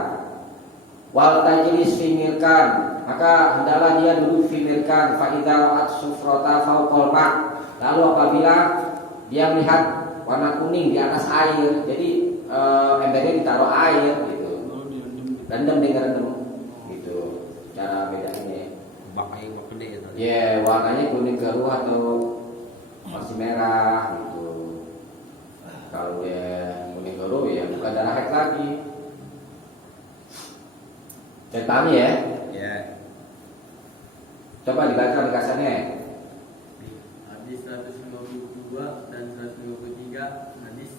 Wal tajlis finirkan, maka hendaklah dia duduk finirkan. Fa idza ra'at sufrata fawqal ma'. Lalu apabila dia melihat warna kuning di atas air, jadi embernya ditaruh air gitu. Rendam dengan rendam gitu. Cara bedanya. Bakai gede gitu. Ya, warnanya kuning keruh atau masih merah gitu. Kalau dia kuning keruh ya bukan darah haid lagi. Paham ya? Ya. Coba dibaca ringkasannya. Hadis 152 dan 153. Hadis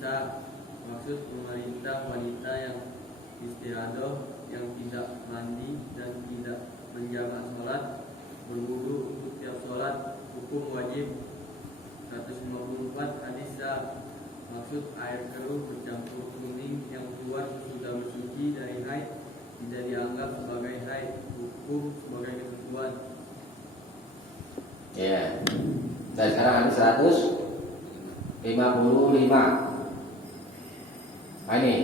maksud pemerintah wanita yang istihadah, yang tidak mandi dan tidak menjamak sholat, berwudu untuk tiap sholat, hukum wajib. 154. Hadis maksud air keruh bercampur kuning yang keluar sudah bersuci dari haid, tidak dianggap sebagai haid, hukum sebagai ketentuan. Ya. Dan sekarang hadis 155. Nah ini.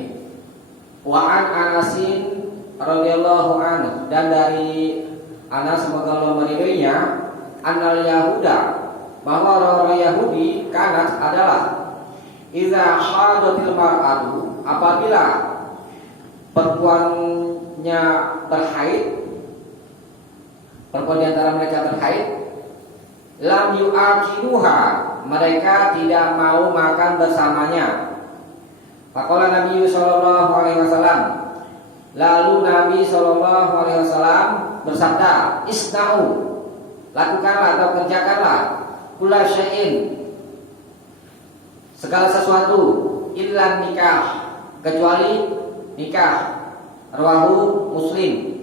Wa an Anasin radhiyallahu anhu, dan dari Anas semoga Allah meridhoinya, annal Yahuda, bahwa orang Yahudi kanat adalah idza hadatil mar'atu, apabila perempuannya berhaid, perempuan di antara mereka berhaid, lam yu'akiluha, mereka tidak mau makan bersamanya. Faqala Nabi sallallahu alaihi wasallam, lalu Nabi sallallahu alaihi wasallam bersabda, isna'u, lakukanlah atau kerjakanlah, kula syai'in, segala sesuatu, illa nikah, kecuali nikah. Rawahu Muslim.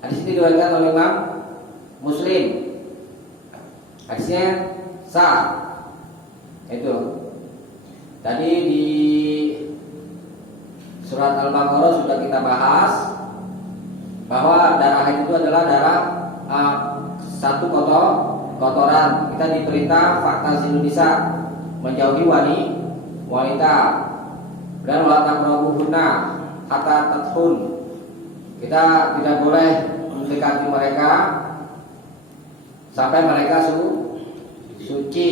Hadis ini diriwayatkan oleh Imam Muslim. Hadisnya sah. Itu. Tadi di surat Al-Baqarah sudah kita bahas bahwa darah haid itu adalah darah satu kotoran. Kita diperintah fa'tazilun nisa, menjauhi wanita, dan wala taqrabuhunna hatta tathun, kita tidak boleh mendekati mereka sampai mereka suci.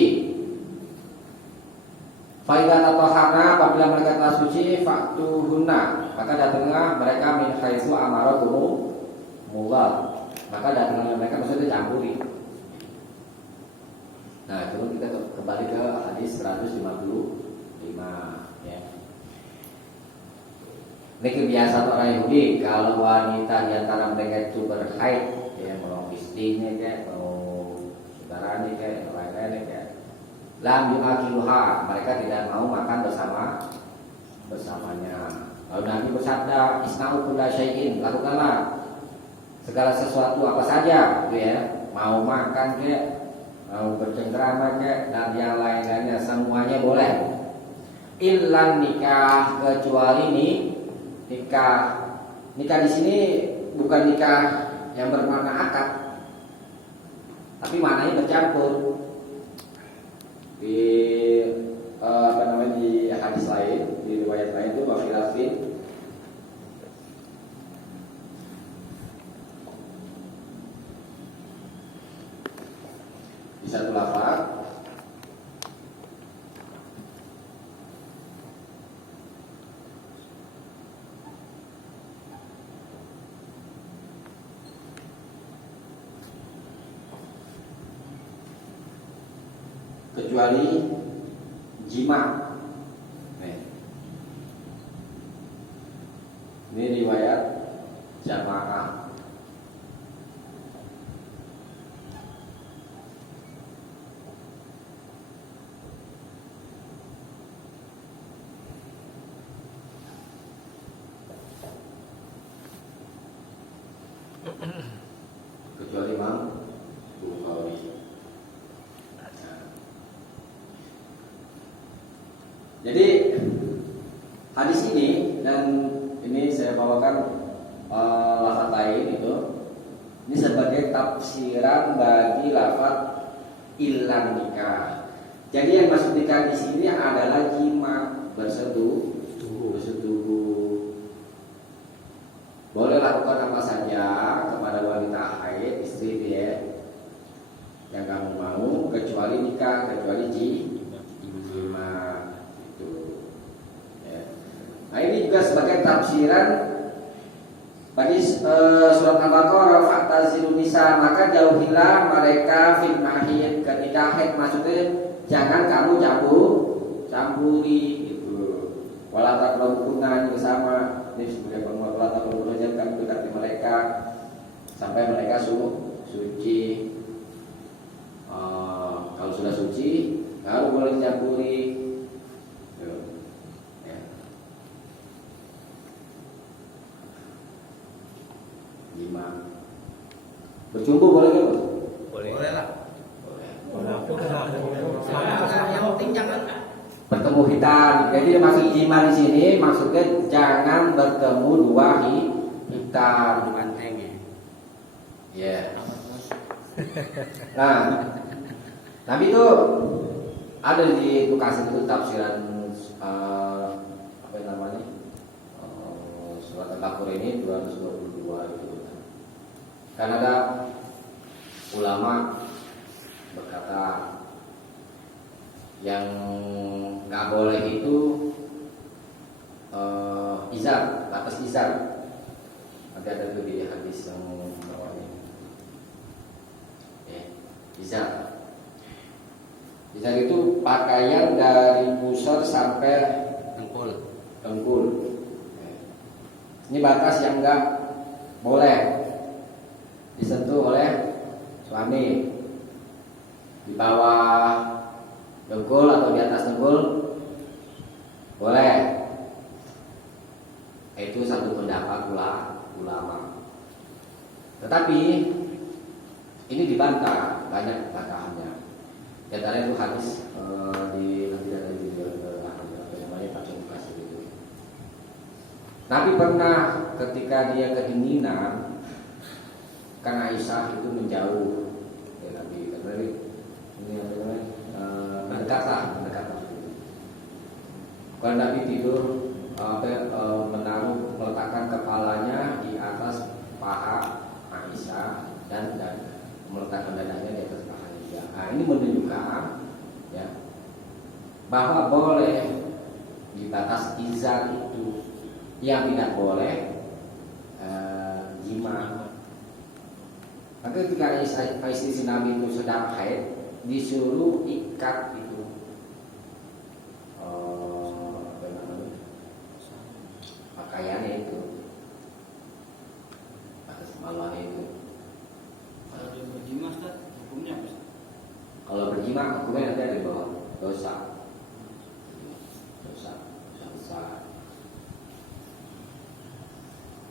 Fa idza tatahharna, apabila mereka telah suci, fa'tuhunna, maka datanglah mereka min haitsu amarakumullah, maka datanglah mereka, maksudnya campuri. Nah, itu kita kembali ke hadis 155 ya. Ini kebiasaan orang Yahudi, kalau wanita di antara mereka itu berhaid, ya, mau istrinya kayak, mau saudaranya kayak, lain-lain kayak, lam yu'akiluha, mereka tidak mau makan bersamanya. Lalu Nabi bersabda, isna'u kulla syai'in, lakukanlah segala sesuatu apa saja, gitu ya, mau makan kayak, mau bercengkrama kayak, dan yang lain-lainnya semuanya boleh. Illan nikah, kecuali nikah. Nikah di sini bukan nikah yang bermakna akad, tapi maknanya bercampur. Di di hadis lain, di riwayat lain itu wafilafin, di satu lafaz kecuali jima. Ini riwayat jamaah. Kecuali Imam Bukhari. Jadi hadis ini, dan ini saya bawakan lafaz lain itu, ini sebagai tafsiran bagi lafaz ilan nikah. Jadi yang maksud nikah di sini adalah jima, bersetubuh. Boleh lakukan apa saja kepada wanita haid, istri dia yang kamu mau, kecuali nikah, kecuali jima itu. Ya. Nah ini juga sebagai tafsiran bagi surat Al-Baqarah, fa'tazilun nisa, maka jauhilah mereka fil mahid, ketika haid, maksudnya jangan kamu campuri gitu. Wala taqrabukunna, juga sama. Ini sebagai penguat wala taqrabukunna, jangan mendekati mereka sampai mereka suci. Kalau sudah suci, baru boleh dicampuri. Ya. Lima. Berjumpa boleh nggak, Bos? Boleh. Boleh lah. Boleh. Yang penting jangan Bertemu hitam. Jadi maksud jima di sini maksudnya jangan bertemu dua hitam. banteng ya. Ya. Nah, tapi itu ada di Tukasih itu tafsiran apa namanya, surat Al-Baqarah ini 222 itu. Kan ada ulama berkata yang nggak boleh itu izar, batas izar. Nanti ada itu di hadis yang bawahnya. Izar. Izar itu pakaian dari pusar sampai dengkul. Ini batas yang nggak boleh disentuh oleh suami. Di bawah dengkul atau di atas dengkul boleh. Itu satu pendapat ulama. Tetapi ini dibantah, banyak bantahannya. Di antara itu hadis di nanti ada di apa namanya Tafsir Kasir itu. Nabi pernah ketika dia kedinginan, kan Aisyah itu menjauh. Ya, Nabi karena ini apa namanya mendekat. Kalau Nabi tidur meletakkan kepalanya di atas paha Aisyah dan meletakkan dadanya di atas paha dia. Nah, ini menunjukkan ya bahwa boleh di batas izar itu, yang tidak boleh jima. Maka ketika istri Nabi itu sedang haid, disuruh ikat itu apa namanya pakaiannya itu atas maluannya itu. Kalau dia berjima, Ustaz, hukumnya apa, Ustaz? Kalau berjima hukumnya nanti ada di bawah dosa besar.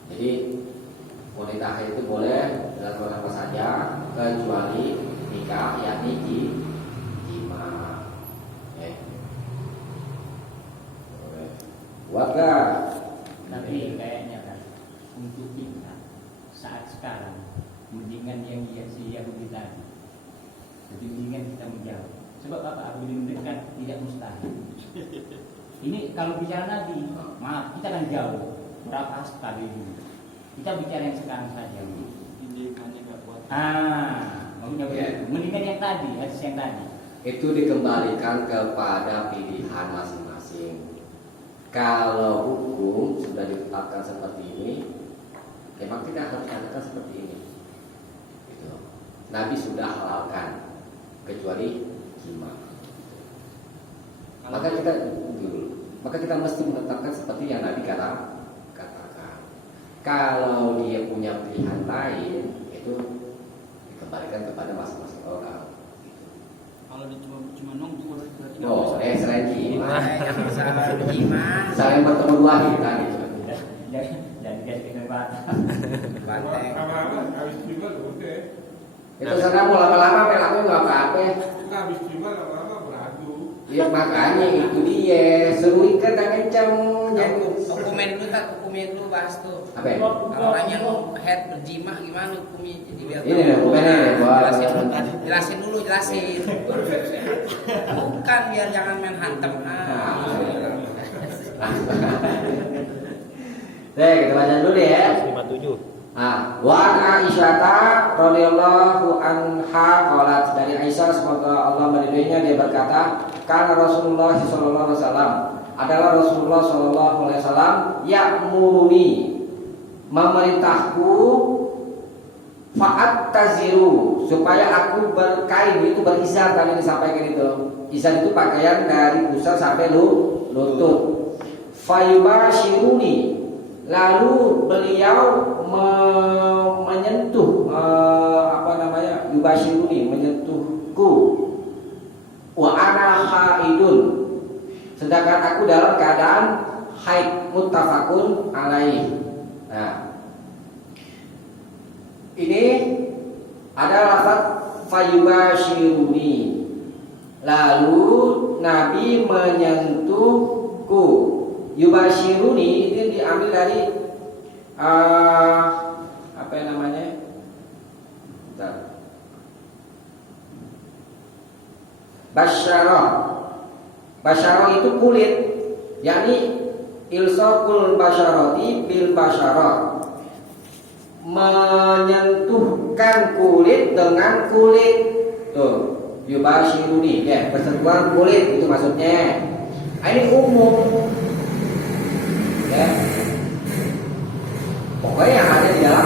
Jadi wanita haid itu boleh dilakukan apa saja kecuali nikah, yakni jima. Warga. Tapi kayaknya kan untuk kita saat sekarang mendingan yang si Yahudi tadi. Jadi mendingan kita menjauh. Sebab apa? Apabila mendekat tidak mustahil. Ini kalau bicara Nabi, maaf kita kan jauh. Berapa sekali dulu. Kita bicara yang sekarang saja. Indikannya nggak kuat. Maksudnya mendingan yang tadi, hadis yang tadi. Itu dikembalikan kepada pilihan masing-masing. Kalau hukum sudah ditetapkan seperti ini, memang tidak harus dilakukan seperti ini. Gitu. Nabi sudah halalkan, kecuali jima. Maka kita mesti menetapkan seperti yang Nabi katakan. Kalau dia punya pilihan lain, itu dikembalikan kepada masing-masing orang. Kalau dia cuma nunggu berarti nggak Oh, bisa. selain jima, yang bisa gimana? saling bertemu dua hitam itu. Dan dikasih kesempatan. Banteng. Lama-lama habis jima udah. Itu sekarang mau lama-lama perilaku nggak apa-apa. Kita habis jima lama-lama beradu. Ya makanya itu dia, seru ikan dan kencang. Dokumen dulu tak, dokumen dulu bahas tuh. Apa ya? Orang yang head berjimah gimana hukumnya? Jadi biar Ini nih, dokumennya nih, jelasin dulu, jelasin. Bukan biar jangan main hantem. Kita baca dulu deh ya. 57. Wa Aisyah radhiyallahu anha qalat, dari Aisyah semoga Allah meridhoinya, dia berkata, kana Rasulullah sallallahu alaihi wasallam, adalah Rasulullah sallallahu alaihi wasallam ya'muruni, memerintahku, fa'at taziru, supaya aku berkain, itu berizar, tadi disampaikan itu. Izar itu pakaian dari pusar sampai lutut. Fayubashiruni, lalu beliau menyentuh yubashiruni, menyentuhku. Wa ana haidun, sedangkan aku dalam keadaan haid, muttafaqun alaih. Nah, ini ada lafaz fayubashiruni, lalu Nabi menyentuhku. Yubashiruni itu diambil dari apa namanya? Bentar. Basyarah itu kulit, yakni ilsaqul basyarati bil basyarah, menyentuhkan kulit dengan kulit. Tuh, yubashiruni ya, bersentuhan kulit itu maksudnya. Ini umum ya. Pokoknya yang ada di dalam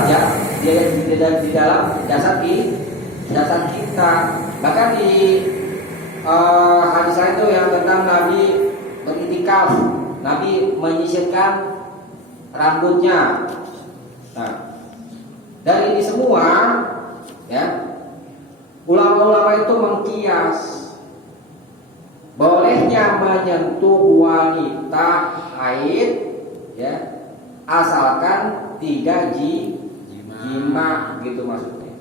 di dalam jasad kita. Bahkan di hadis lain itu yang tentang Nabi beriktikaf, Nabi menyisirkan rambutnya. Nah, dari ini semua ya, ulama-ulama itu mengkias bolehnya menyentuh wanita haid ya, asalkan tidak jima gitu maksudnya.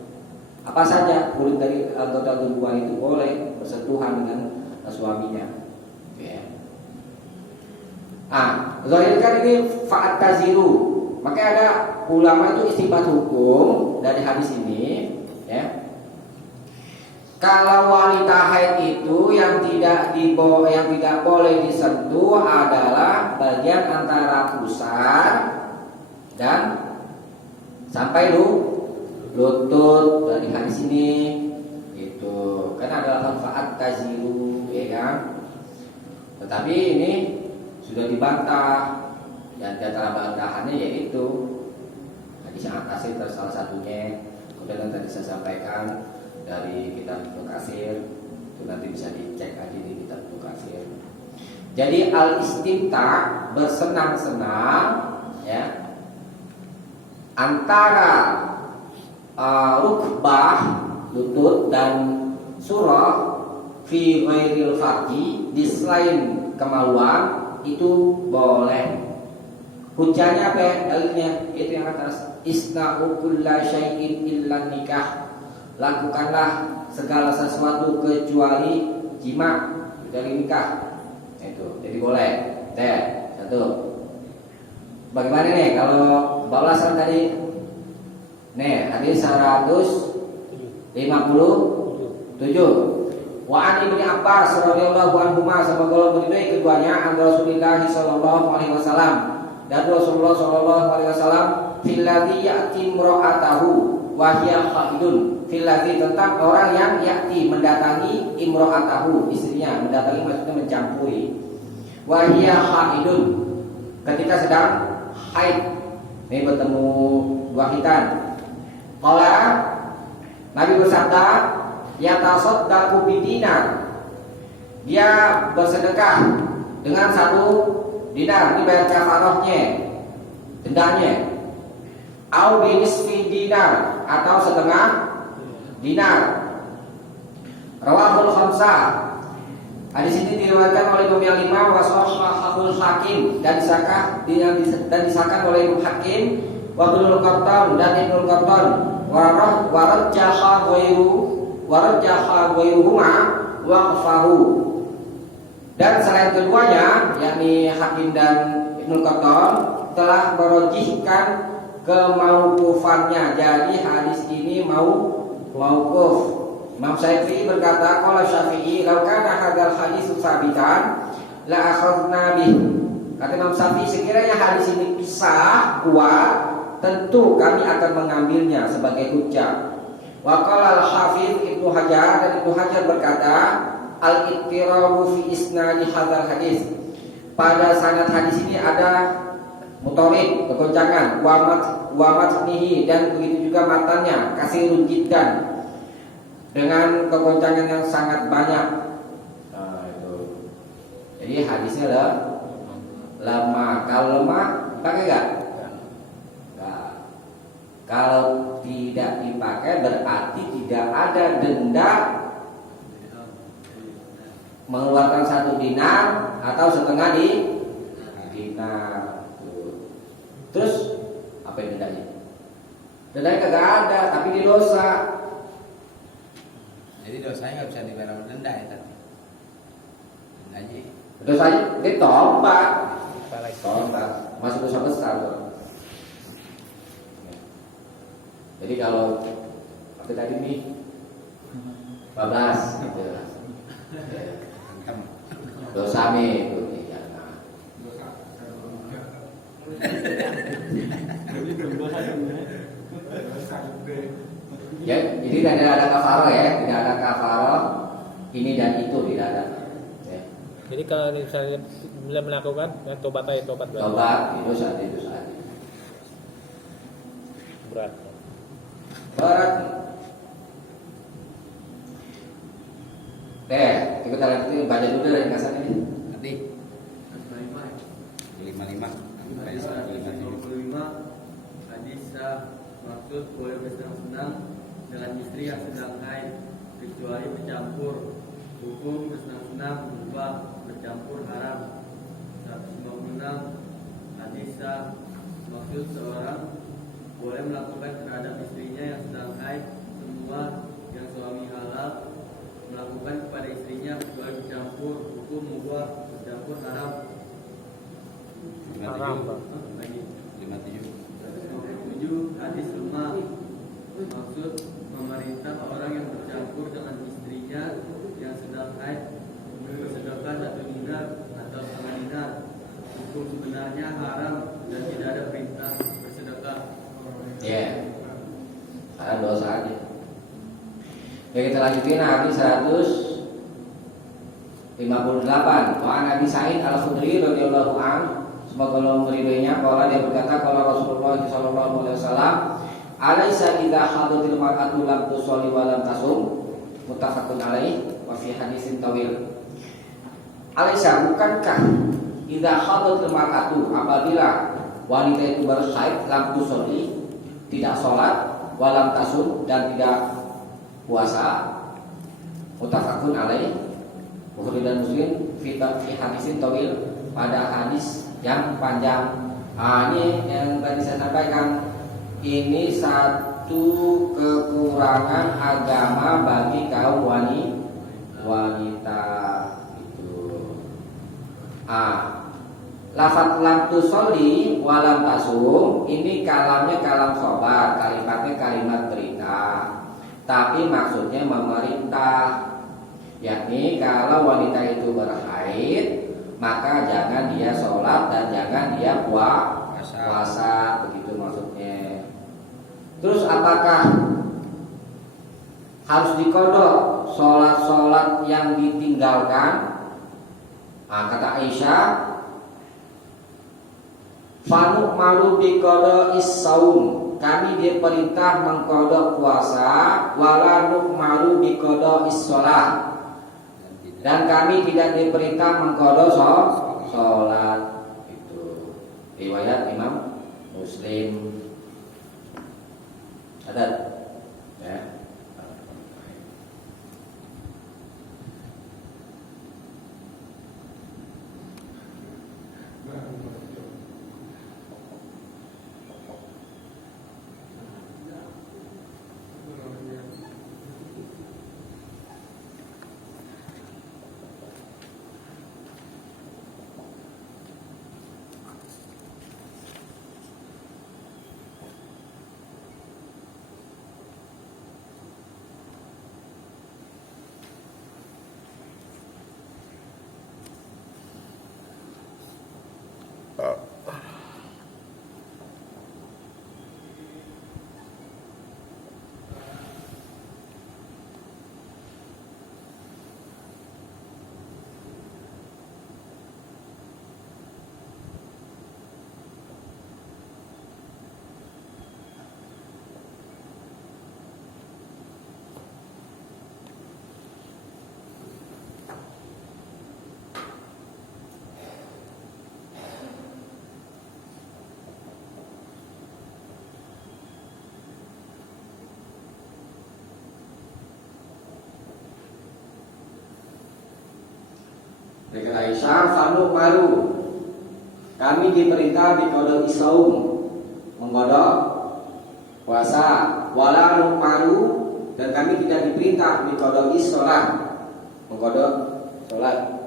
Apa saja kulit dari anggota tubuh itu boleh bersentuhan dengan suaminya. Ya. Zahirkan ini fa'at taziru. Maka ada ulama itu istinbat hukum dari hadis ini ya. Kalau wanita haid itu yang tidak boleh disentuh adalah bagian antara pusar dan sampai lutut dari hadis ini. Itu kan ada manfaat taziru ya kan. Tetapi ini sudah dibantah, dan di antara bantahannya yaitu hadis yang atas itu salah satunya. Kemudian tadi saya sampaikan dari kitab Ibnu Katsir, itu nanti bisa dicek aja di kitab Ibnu Katsir. Jadi al-istimta, bersenang-senang ya, antara rukbah lutut dan surah fi ghairil farji, di selain kemaluan itu boleh. Hujahnya apa? Dalilnya itu yang atas, isna'u kulla syai'in illa nikah, lakukanlah segala sesuatu kecuali jima dari nikah. Itu jadi boleh. Satu. Bagaimana nih kalau bablasan tadi? Nih hadis 157. Wa an Ibnu Abbas radhiyallahu anhu, semoga Allah meridhai keduanya, an Rasulullah sallallahu alaihi wasallam, dan Rasulullah sallallahu alaihi wasallam, fil ladzi ya'ti imra'atahu wa hiya haidun, fil ladzi, tentang orang yang ya'ti mendatangi imra'atahu, istrinya, mendatangi maksudnya mencampuri, wa hiya haidun, ketika sedang haid. Ini bertemu dua khitan. Qala, Nabi bersabda, yatasaddaqu bidinar, dia bersedekah dengan 1 dinar, dibayar kafarahnya, dendanya. au binisfi dinar atau setengah dinar. Rawahul khamsah. Hadis ini diriwayatkan oleh Imam yang 5 wa sahahul Hakim dan disahkan oleh Imam Hakim wa Ibnu Qattan dan Ibnu Qattan wa rajjaha ghairuhuma waqfahu. Dan selain keduanya yakni Hakim dan Ibnu Qattan telah merojihkan kemauqufannya. Jadi hadis ini mauquf. Imam Syafi'i berkata, qala Syafi'i, "Lau kana hadzal hadits sabitan la akhadna bih." Kata Imam Syafi'i, sekiranya hadis ini sah, kuat, tentu kami akan mengambilnya sebagai hujjah. Wa qala al-Hafiz Ibnu Hajar, dan Ibnu Hajar berkata, "Al-ittirabu fi isnadi hadzal hadis." Pada sanad hadis ini ada mutarib, kegoncangan, wa matnihi, dan begitu juga matanya, kasirun jiddan, dengan kegoncangan yang sangat banyak. Nah, itu. Jadi hadisnya lemah. Kalau lemah pakai enggak? Enggak. Kalau tidak dipakai berarti tidak ada denda mengeluarkan 1 dinar atau setengah dinar. Terus apa dendanya? Dendanya kagak ada, tapi di dosa. Jadi dosanya nggak bisa dibayar denda ya tadi. Dendanya. Dosanya ditobat. Masuk dosa besar. Jadi kalau apa tadi nih 14 gitu. Dosa nih itu ya, jadi tidak ada kafarah ya, tidak ada kafarah ini dan itu tidak ada. Ya. Jadi kalau misalnya bila melakukan tobat aja tobat berarti. Tobat itu saat Berat. Kita lanjut baca dulu dari kasar ini. Nanti 55. Hadis 25 hadis maksud boleh bersenang-senang dengan istri yang sedang haid kecuali bercampur. Hukum bersenang-senang berupa bercampur haram. 156 hadis maksud seorang boleh melakukan terhadap istrinya yang sedang haid semua yang suami halal melakukan kepada istrinya kecuali bercampur. Hukum mubah bercampur haram. Haram, Pak. 57 hadis lemah maksud memerintah orang yang bercampur dengan istrinya yang sedang haid bersedekah 1 dinar atau setengah dinar. Hukum sebenarnya haram dan tidak ada perintah bersedekah. Ya, ada dosa aja. Ya, kita lanjutin hadis 158. Wa Nabi Sa'id Al-Khudri radhiyallahu anhu, semoga Allah meridhoinya, qala dia berkata, qala Rasulullah sallallahu alaihi wasallam, "Alaisa idza hadatil mar'atu lam tusalli wa lam tasum?" Muttafaqun alaih wa fi hadisin tawil. Alaisa, bukankah idza hadatil mar'atu, apabila wanita itu baru haid, lam tusalli, tidak sholat, wa lam tasum, dan tidak puasa. Muttafaqun alaih, Bukhari dan Muslim fi hadisin tawil, pada hadis yang panjang. Ini yang tadi saya sampaikan, ini satu kekurangan agama bagi kaum wanita itu. Lafaz lam tusolli walam tasum ini kalamnya kalam sobat, kalimatnya kalimat perintah, tapi maksudnya memerintah, yakni kalau wanita itu berhaid maka jangan dia sholat dan jangan dia puasa, begitu maksudnya. Terus apakah harus dikodok sholat-sholat yang ditinggalkan? Kata Aisyah, "Fanu malu biqada is-saum." Kami diperintah mengkodok puasa, wala nukmalu biqada is-shalah. Dan kami tidak diperintah mengkodok sholat. Itu riwayat Imam Muslim. Ada, ya. Dari Aisyah, Fanuk Maru, kami diperintah dikodok isaum, menggodok puasa, wala maru, dan kami tidak diperintah dikodok sholat, menggodok sholat.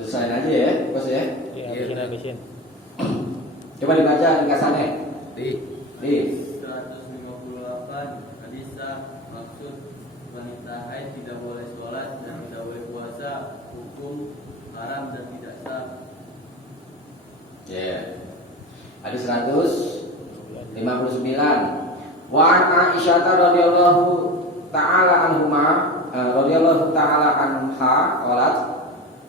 Selesai aja ya, bos ya. Ya, habisin. Coba dibaca ringkasannya. Di 158 hadisah maksud wanita haid tidak boleh sholat dan tidak boleh puasa, hukum haram dan tidak sah. Ya. Hadis 159. Wa an Aisyah radhiyallahu taala anha qalat,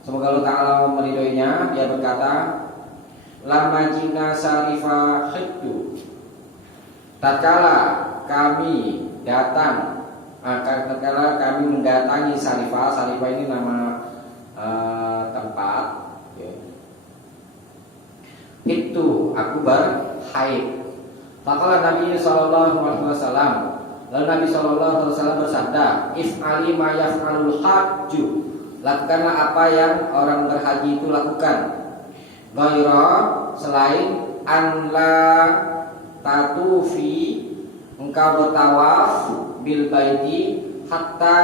semoga Allah Ta'ala meridhoinya, dia berkata, lama jina sarifa khiddu, tatkala kami datang, tatkala kami mendatangi Sarifah. Sarifah ini nama tempat, okay. Itu aku berhaid. Maka Nabi Sallallahu Alaihi Wasallam, lalu Nabi Sallallahu Alaihi Wasallam bersabda, if'ali ma yaf'alul hajju, lakukanlah apa yang orang berhaji itu lakukan. Ghaira, selain an la tatufi, engkau bertawaf bil baiti hatta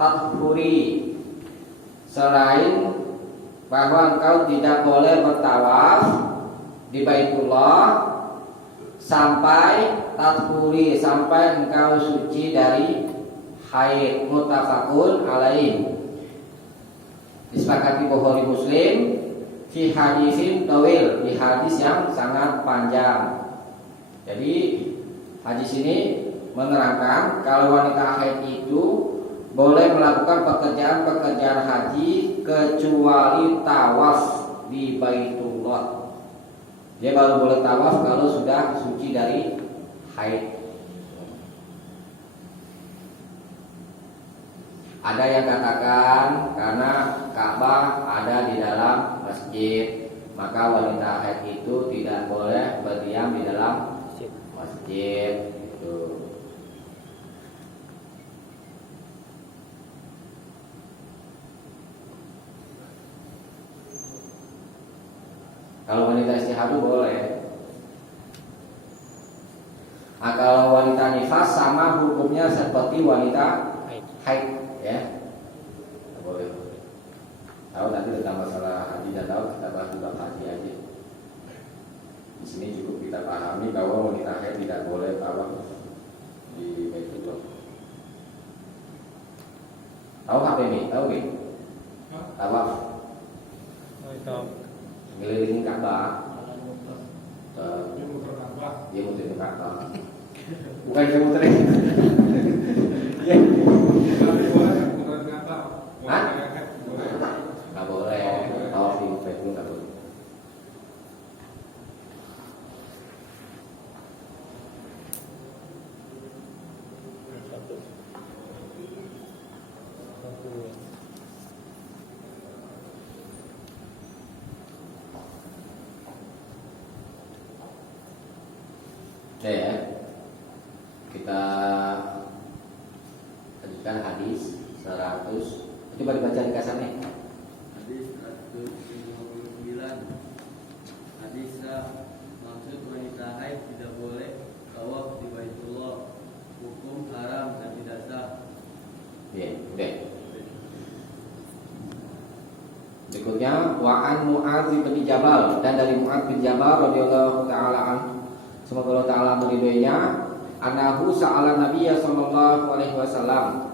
tathuri, selain bahwa engkau tidak boleh bertawaf di Baitullah sampai tathuri, sampai engkau suci dari haid. Muttafaqun alaih, disepakati Bukhari Muslim fi hadisin tawil, di hadis yang sangat panjang. Jadi hadis ini menerangkan kalau wanita haid itu boleh melakukan pekerjaan-pekerjaan haji kecuali tawaf di Baitullah. Dia baru boleh tawaf kalau sudah suci dari haid. Ada yang katakan karena Ka'bah ada di dalam masjid, maka wanita haid itu tidak boleh berdiam di dalam masjid. Gitu. Kalau wanita istihadu boleh. Nah, kalau wanita nifas sama hukumnya seperti wanita haid, ya. Boleh. Tahu nanti tentang masalah haji dan tahu kita bahas juga haji aja. Di sini cukup kita pahami bahwa wanita haid tidak boleh tawaf di Baitullah. Tahu apa ini? Tahu nggak? Tawaf. Ngelilingi Ka'bah. Dia muter Ka'bah. Dia muter Ka'bah. Bukan dia muter. Ya. Tapi boleh muter Ka'bah. Hah? Boleh. Nggak boleh. Tawaf di Baitullah nggak boleh. Ya, kita lanjutkan hadis 100. Coba dibaca di kasarnya. Hadis 159. Hadis maksud wanita haid tidak boleh tawaf di Baitullah, hukum haram dan tidak sah. Ya, udah. Berikutnya wa'an Mu'adz bin Jabal, dan dari Mu'adz bin Jabal radhiyallahu taala anhu, semoga Allah taala meridhoinya, anahu sa'ala Nabiya sallallahu alaihi wasallam,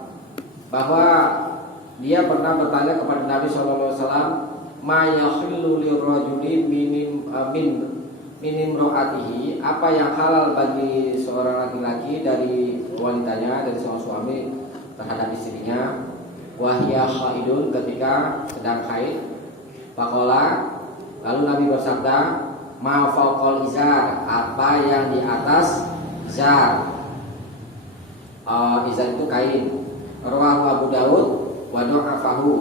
bahwa dia pernah bertanya kepada Nabi sallallahu alaihi wasallam, ma yahillu lirrajuli min ro'atihi, apa yang halal bagi seorang laki-laki dari wanitanya, dari seorang suami terhadap istrinya, wahia haidun, ketika sedang haid. Faqala, lalu Nabi bersabda, ma fawqal izar, apa yang di atas izar. Izar itu kain. Rawahu Abu Daud wa dha'afahu,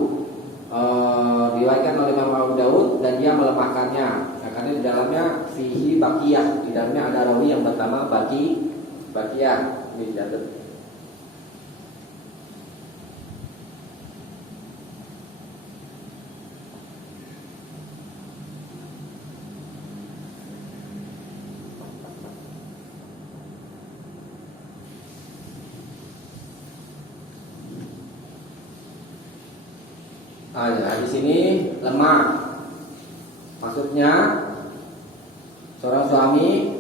diriwayatkan oleh Imam Abu Daud dan dia melemahkannya. Nah, karena di dalamnya fihi baqiyah, di dalamnya ada rawi yang bernama Baqiyah. Ini dicatat. Hadis ini lemah. Maksudnya seorang suami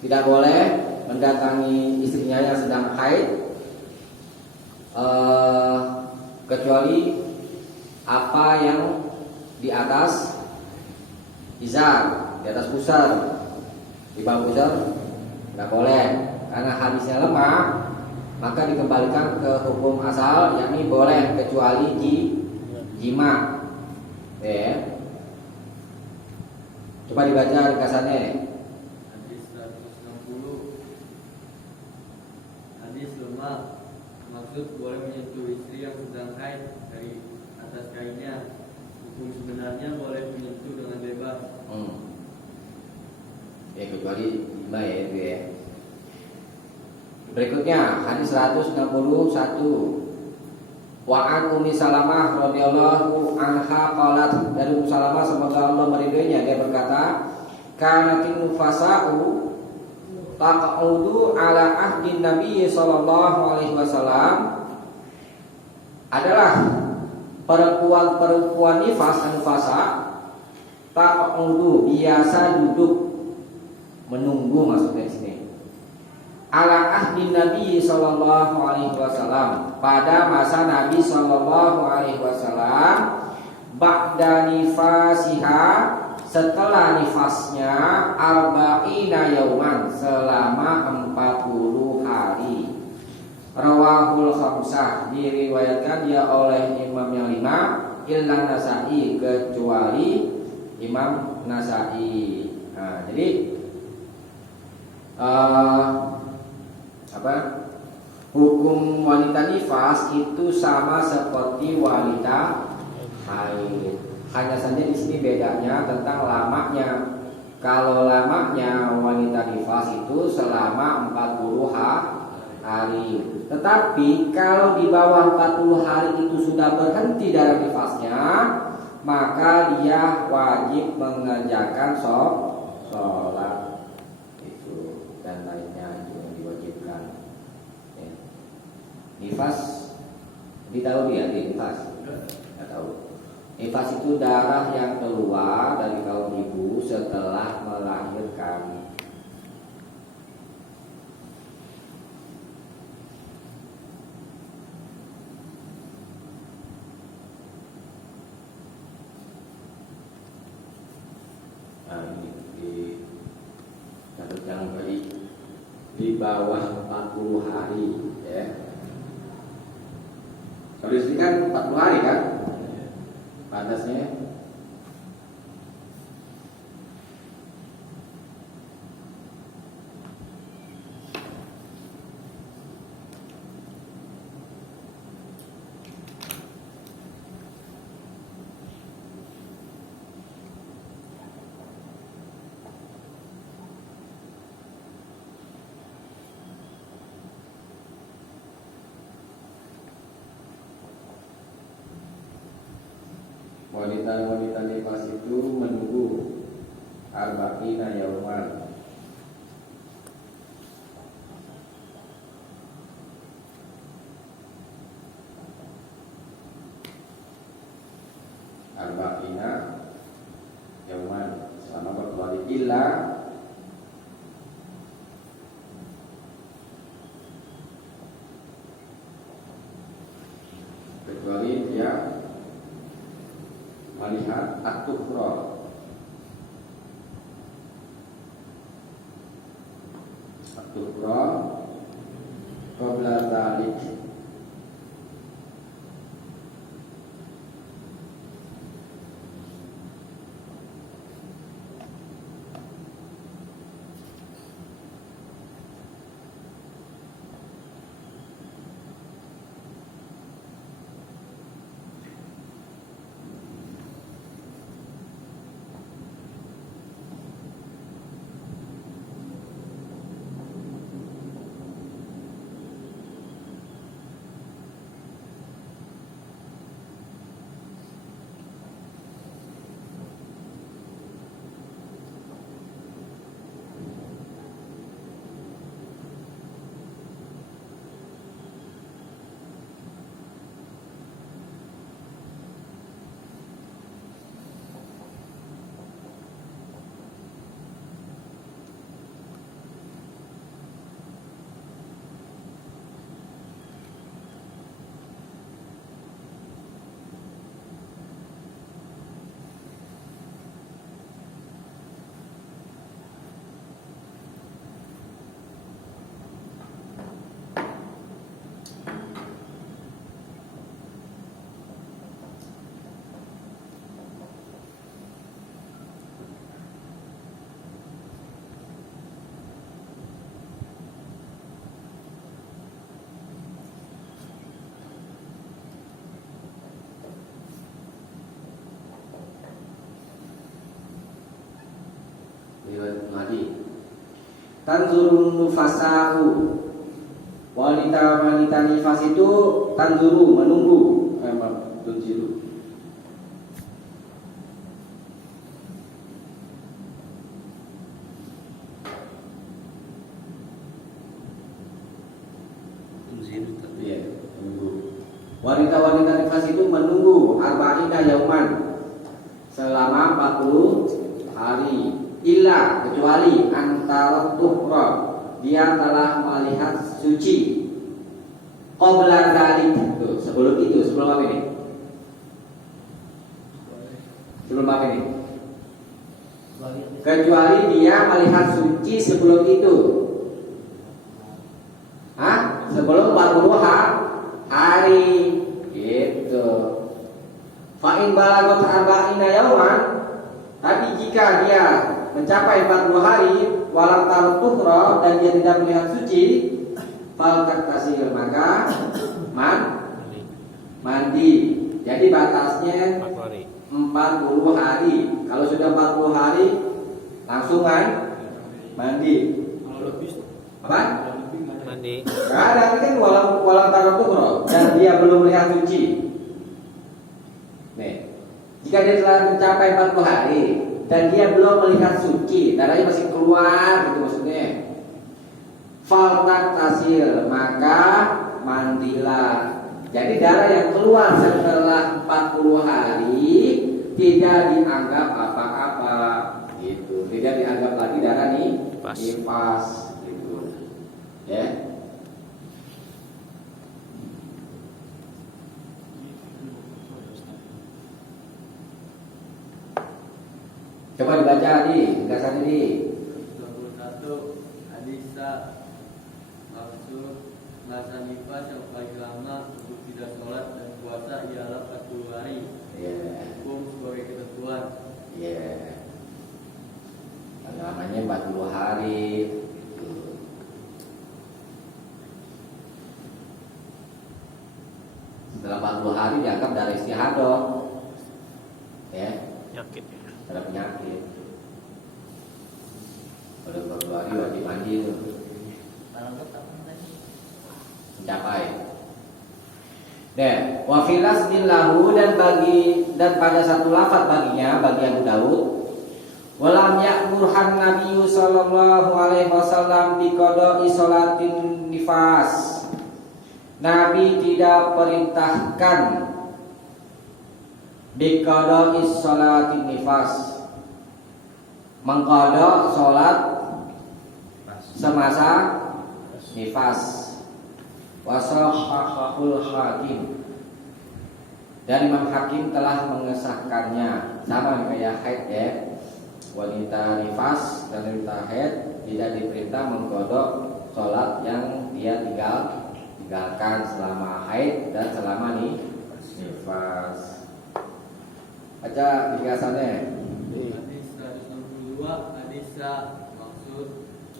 tidak boleh mendatangi istrinya yang sedang haid, kecuali apa yang di atas izar, di atas pusar. Di bawah pusar nggak boleh, karena hadisnya lemah. Maka dikembalikan ke hukum asal, yakni boleh kecuali jima. Ya. Coba dibaca ringkasannya. Hadis 160. Hadis lemah, maksud boleh menyentuh istri yang sedang haid dari atas kainnya. Hukum sebenarnya boleh menyentuh dengan bebas. Ya, kecuali jima ya itu ya. Berikutnya hadis 161. Wa'an Ummi Salamah radhiyallahu anha qalat, dari Ummu Salamah semoga Allah meridhoinya, dia berkata, kanatin nufasa'u taq'udu ala ahdi Nabi sallallahu alaihi wasallam, adalah perempuan nifas, nufasa, taq'udu, biasa duduk menunggu, maksudnya di sini, ala ahdi Nabi sallallahu alaihi wasallam, pada masa Nabi sallallahu alaihi wasallam, ba'da nifasiha, setelah nifasnya, arba'ina yauman, selama 40 hari. Rawahul khamsah, diriwayatkan dia oleh imam yang 5, illa Nasa'i, kecuali Imam Nasa'i. Nah, jadi hukum wanita nifas itu sama seperti wanita haid. Hanya saja di sini bedanya tentang lamanya. Kalau lamanya wanita nifas itu selama 40 hari. Tetapi kalau di bawah 40 hari itu sudah berhenti darah nifasnya, maka dia wajib mengerjakan sholat dan lainnya yang diwajibkan. Ya. Nifas, ditahu dia nifas? Nggak tahu. Nifas itu darah yang keluar dari kaum ibu setelah melahirkan. Nah, ini catat yang tadi di bawah 40 hari ya. Kalau di sini kan 40 hari kan batasnya. Wanita-wanita nifas itu menunggu arba'ina yauman. Arba'ina yauman selama berapa hari illa kecuali dia melihat at-tukhra. At-tukhra qabla dzalik. Riwayat Madi. Tanzurun nufasahu. Wanita-wanita nifas itu tanzuru menunggu. Tunziru. Iya, menunggu. Wanita-wanita nifas itu menunggu arba'ina yauman selama 40 hari. Illa kecuali antara tuhra dia telah melihat suci qabla dzalik. Sebelum itu, sebelum apa ini? Sebelum apa ini? Kecuali dia melihat suci sebelum itu. Hah? Sebelum 40 hari gitu. Fa in balagat arba'ina yauman, tapi jika dia mencapai 40 hari walam tarutuhra dan dia tidak melihat suci, fal taktasir maka mandi. Jadi batasnya 40 hari. Kalau sudah 40 hari langsung mandi. Apa? Mandi. Nggak ada, ini kan walam tarutuhra dan dia belum melihat suci. Nih, jika dia telah mencapai 40 hari dan dia belum melihat suci, darahnya masih keluar gitu maksudnya. Faltak tasil maka mandilah. Jadi darah yang keluar setelah 40 hari tidak dianggap apa-apa gitu. Tidak dianggap lagi darah nifas gitu. Ya. Coba dibaca ringkasan ini. 21 hadisa maksud masa nifas yang paling lama untuk tidak sholat dan puasa ialah 40 hari. Hukum sebagai ketentuan. Namanya 40 hari. Setelah 40 hari dianggap darah istihadah. Ya. Yakin. Ada penyakit. Pada 40 hari wajib mandi itu. Mencapai. Wa filas lahu dan pada satu lafaz baginya bagi Abu Daud, walam ya'murhan Nabi sallallahu alaihi wasallam bi qada'i sholatin nifas. Nabi tidak perintahkan bi qada'i sholatin nifas, mengqada salat semasa nifas. Wasahahul Hakim, dan Imam Hakim telah mengesahkannya. Sama kayak haid ya, wanita nifas dan wanita haid tidak diperintah mengkodok sholat yang dia tinggalkan selama haid dan selama nifas. Baca ringkasannya. Hadis 162, hadis maksud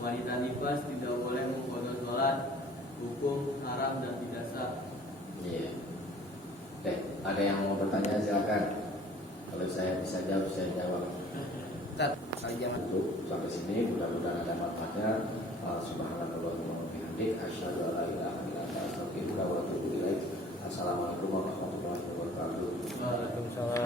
wanita nifas tidak boleh mengkodok sholat, hukum haram dan tidak sah. Iya. Ada yang mau bertanya silakan. Kalau saya bisa jawab, saya jawab. Kali jangan Untuk sampai sini mudah-mudahan ada manfaatnya. Subhanallah wa bihamdik, asyhadu an la ilaha illa anta, astaghfiruka wa atubu ilaik. Assalamualaikum warahmatullahi wabarakatuh. Waalaikumsalam.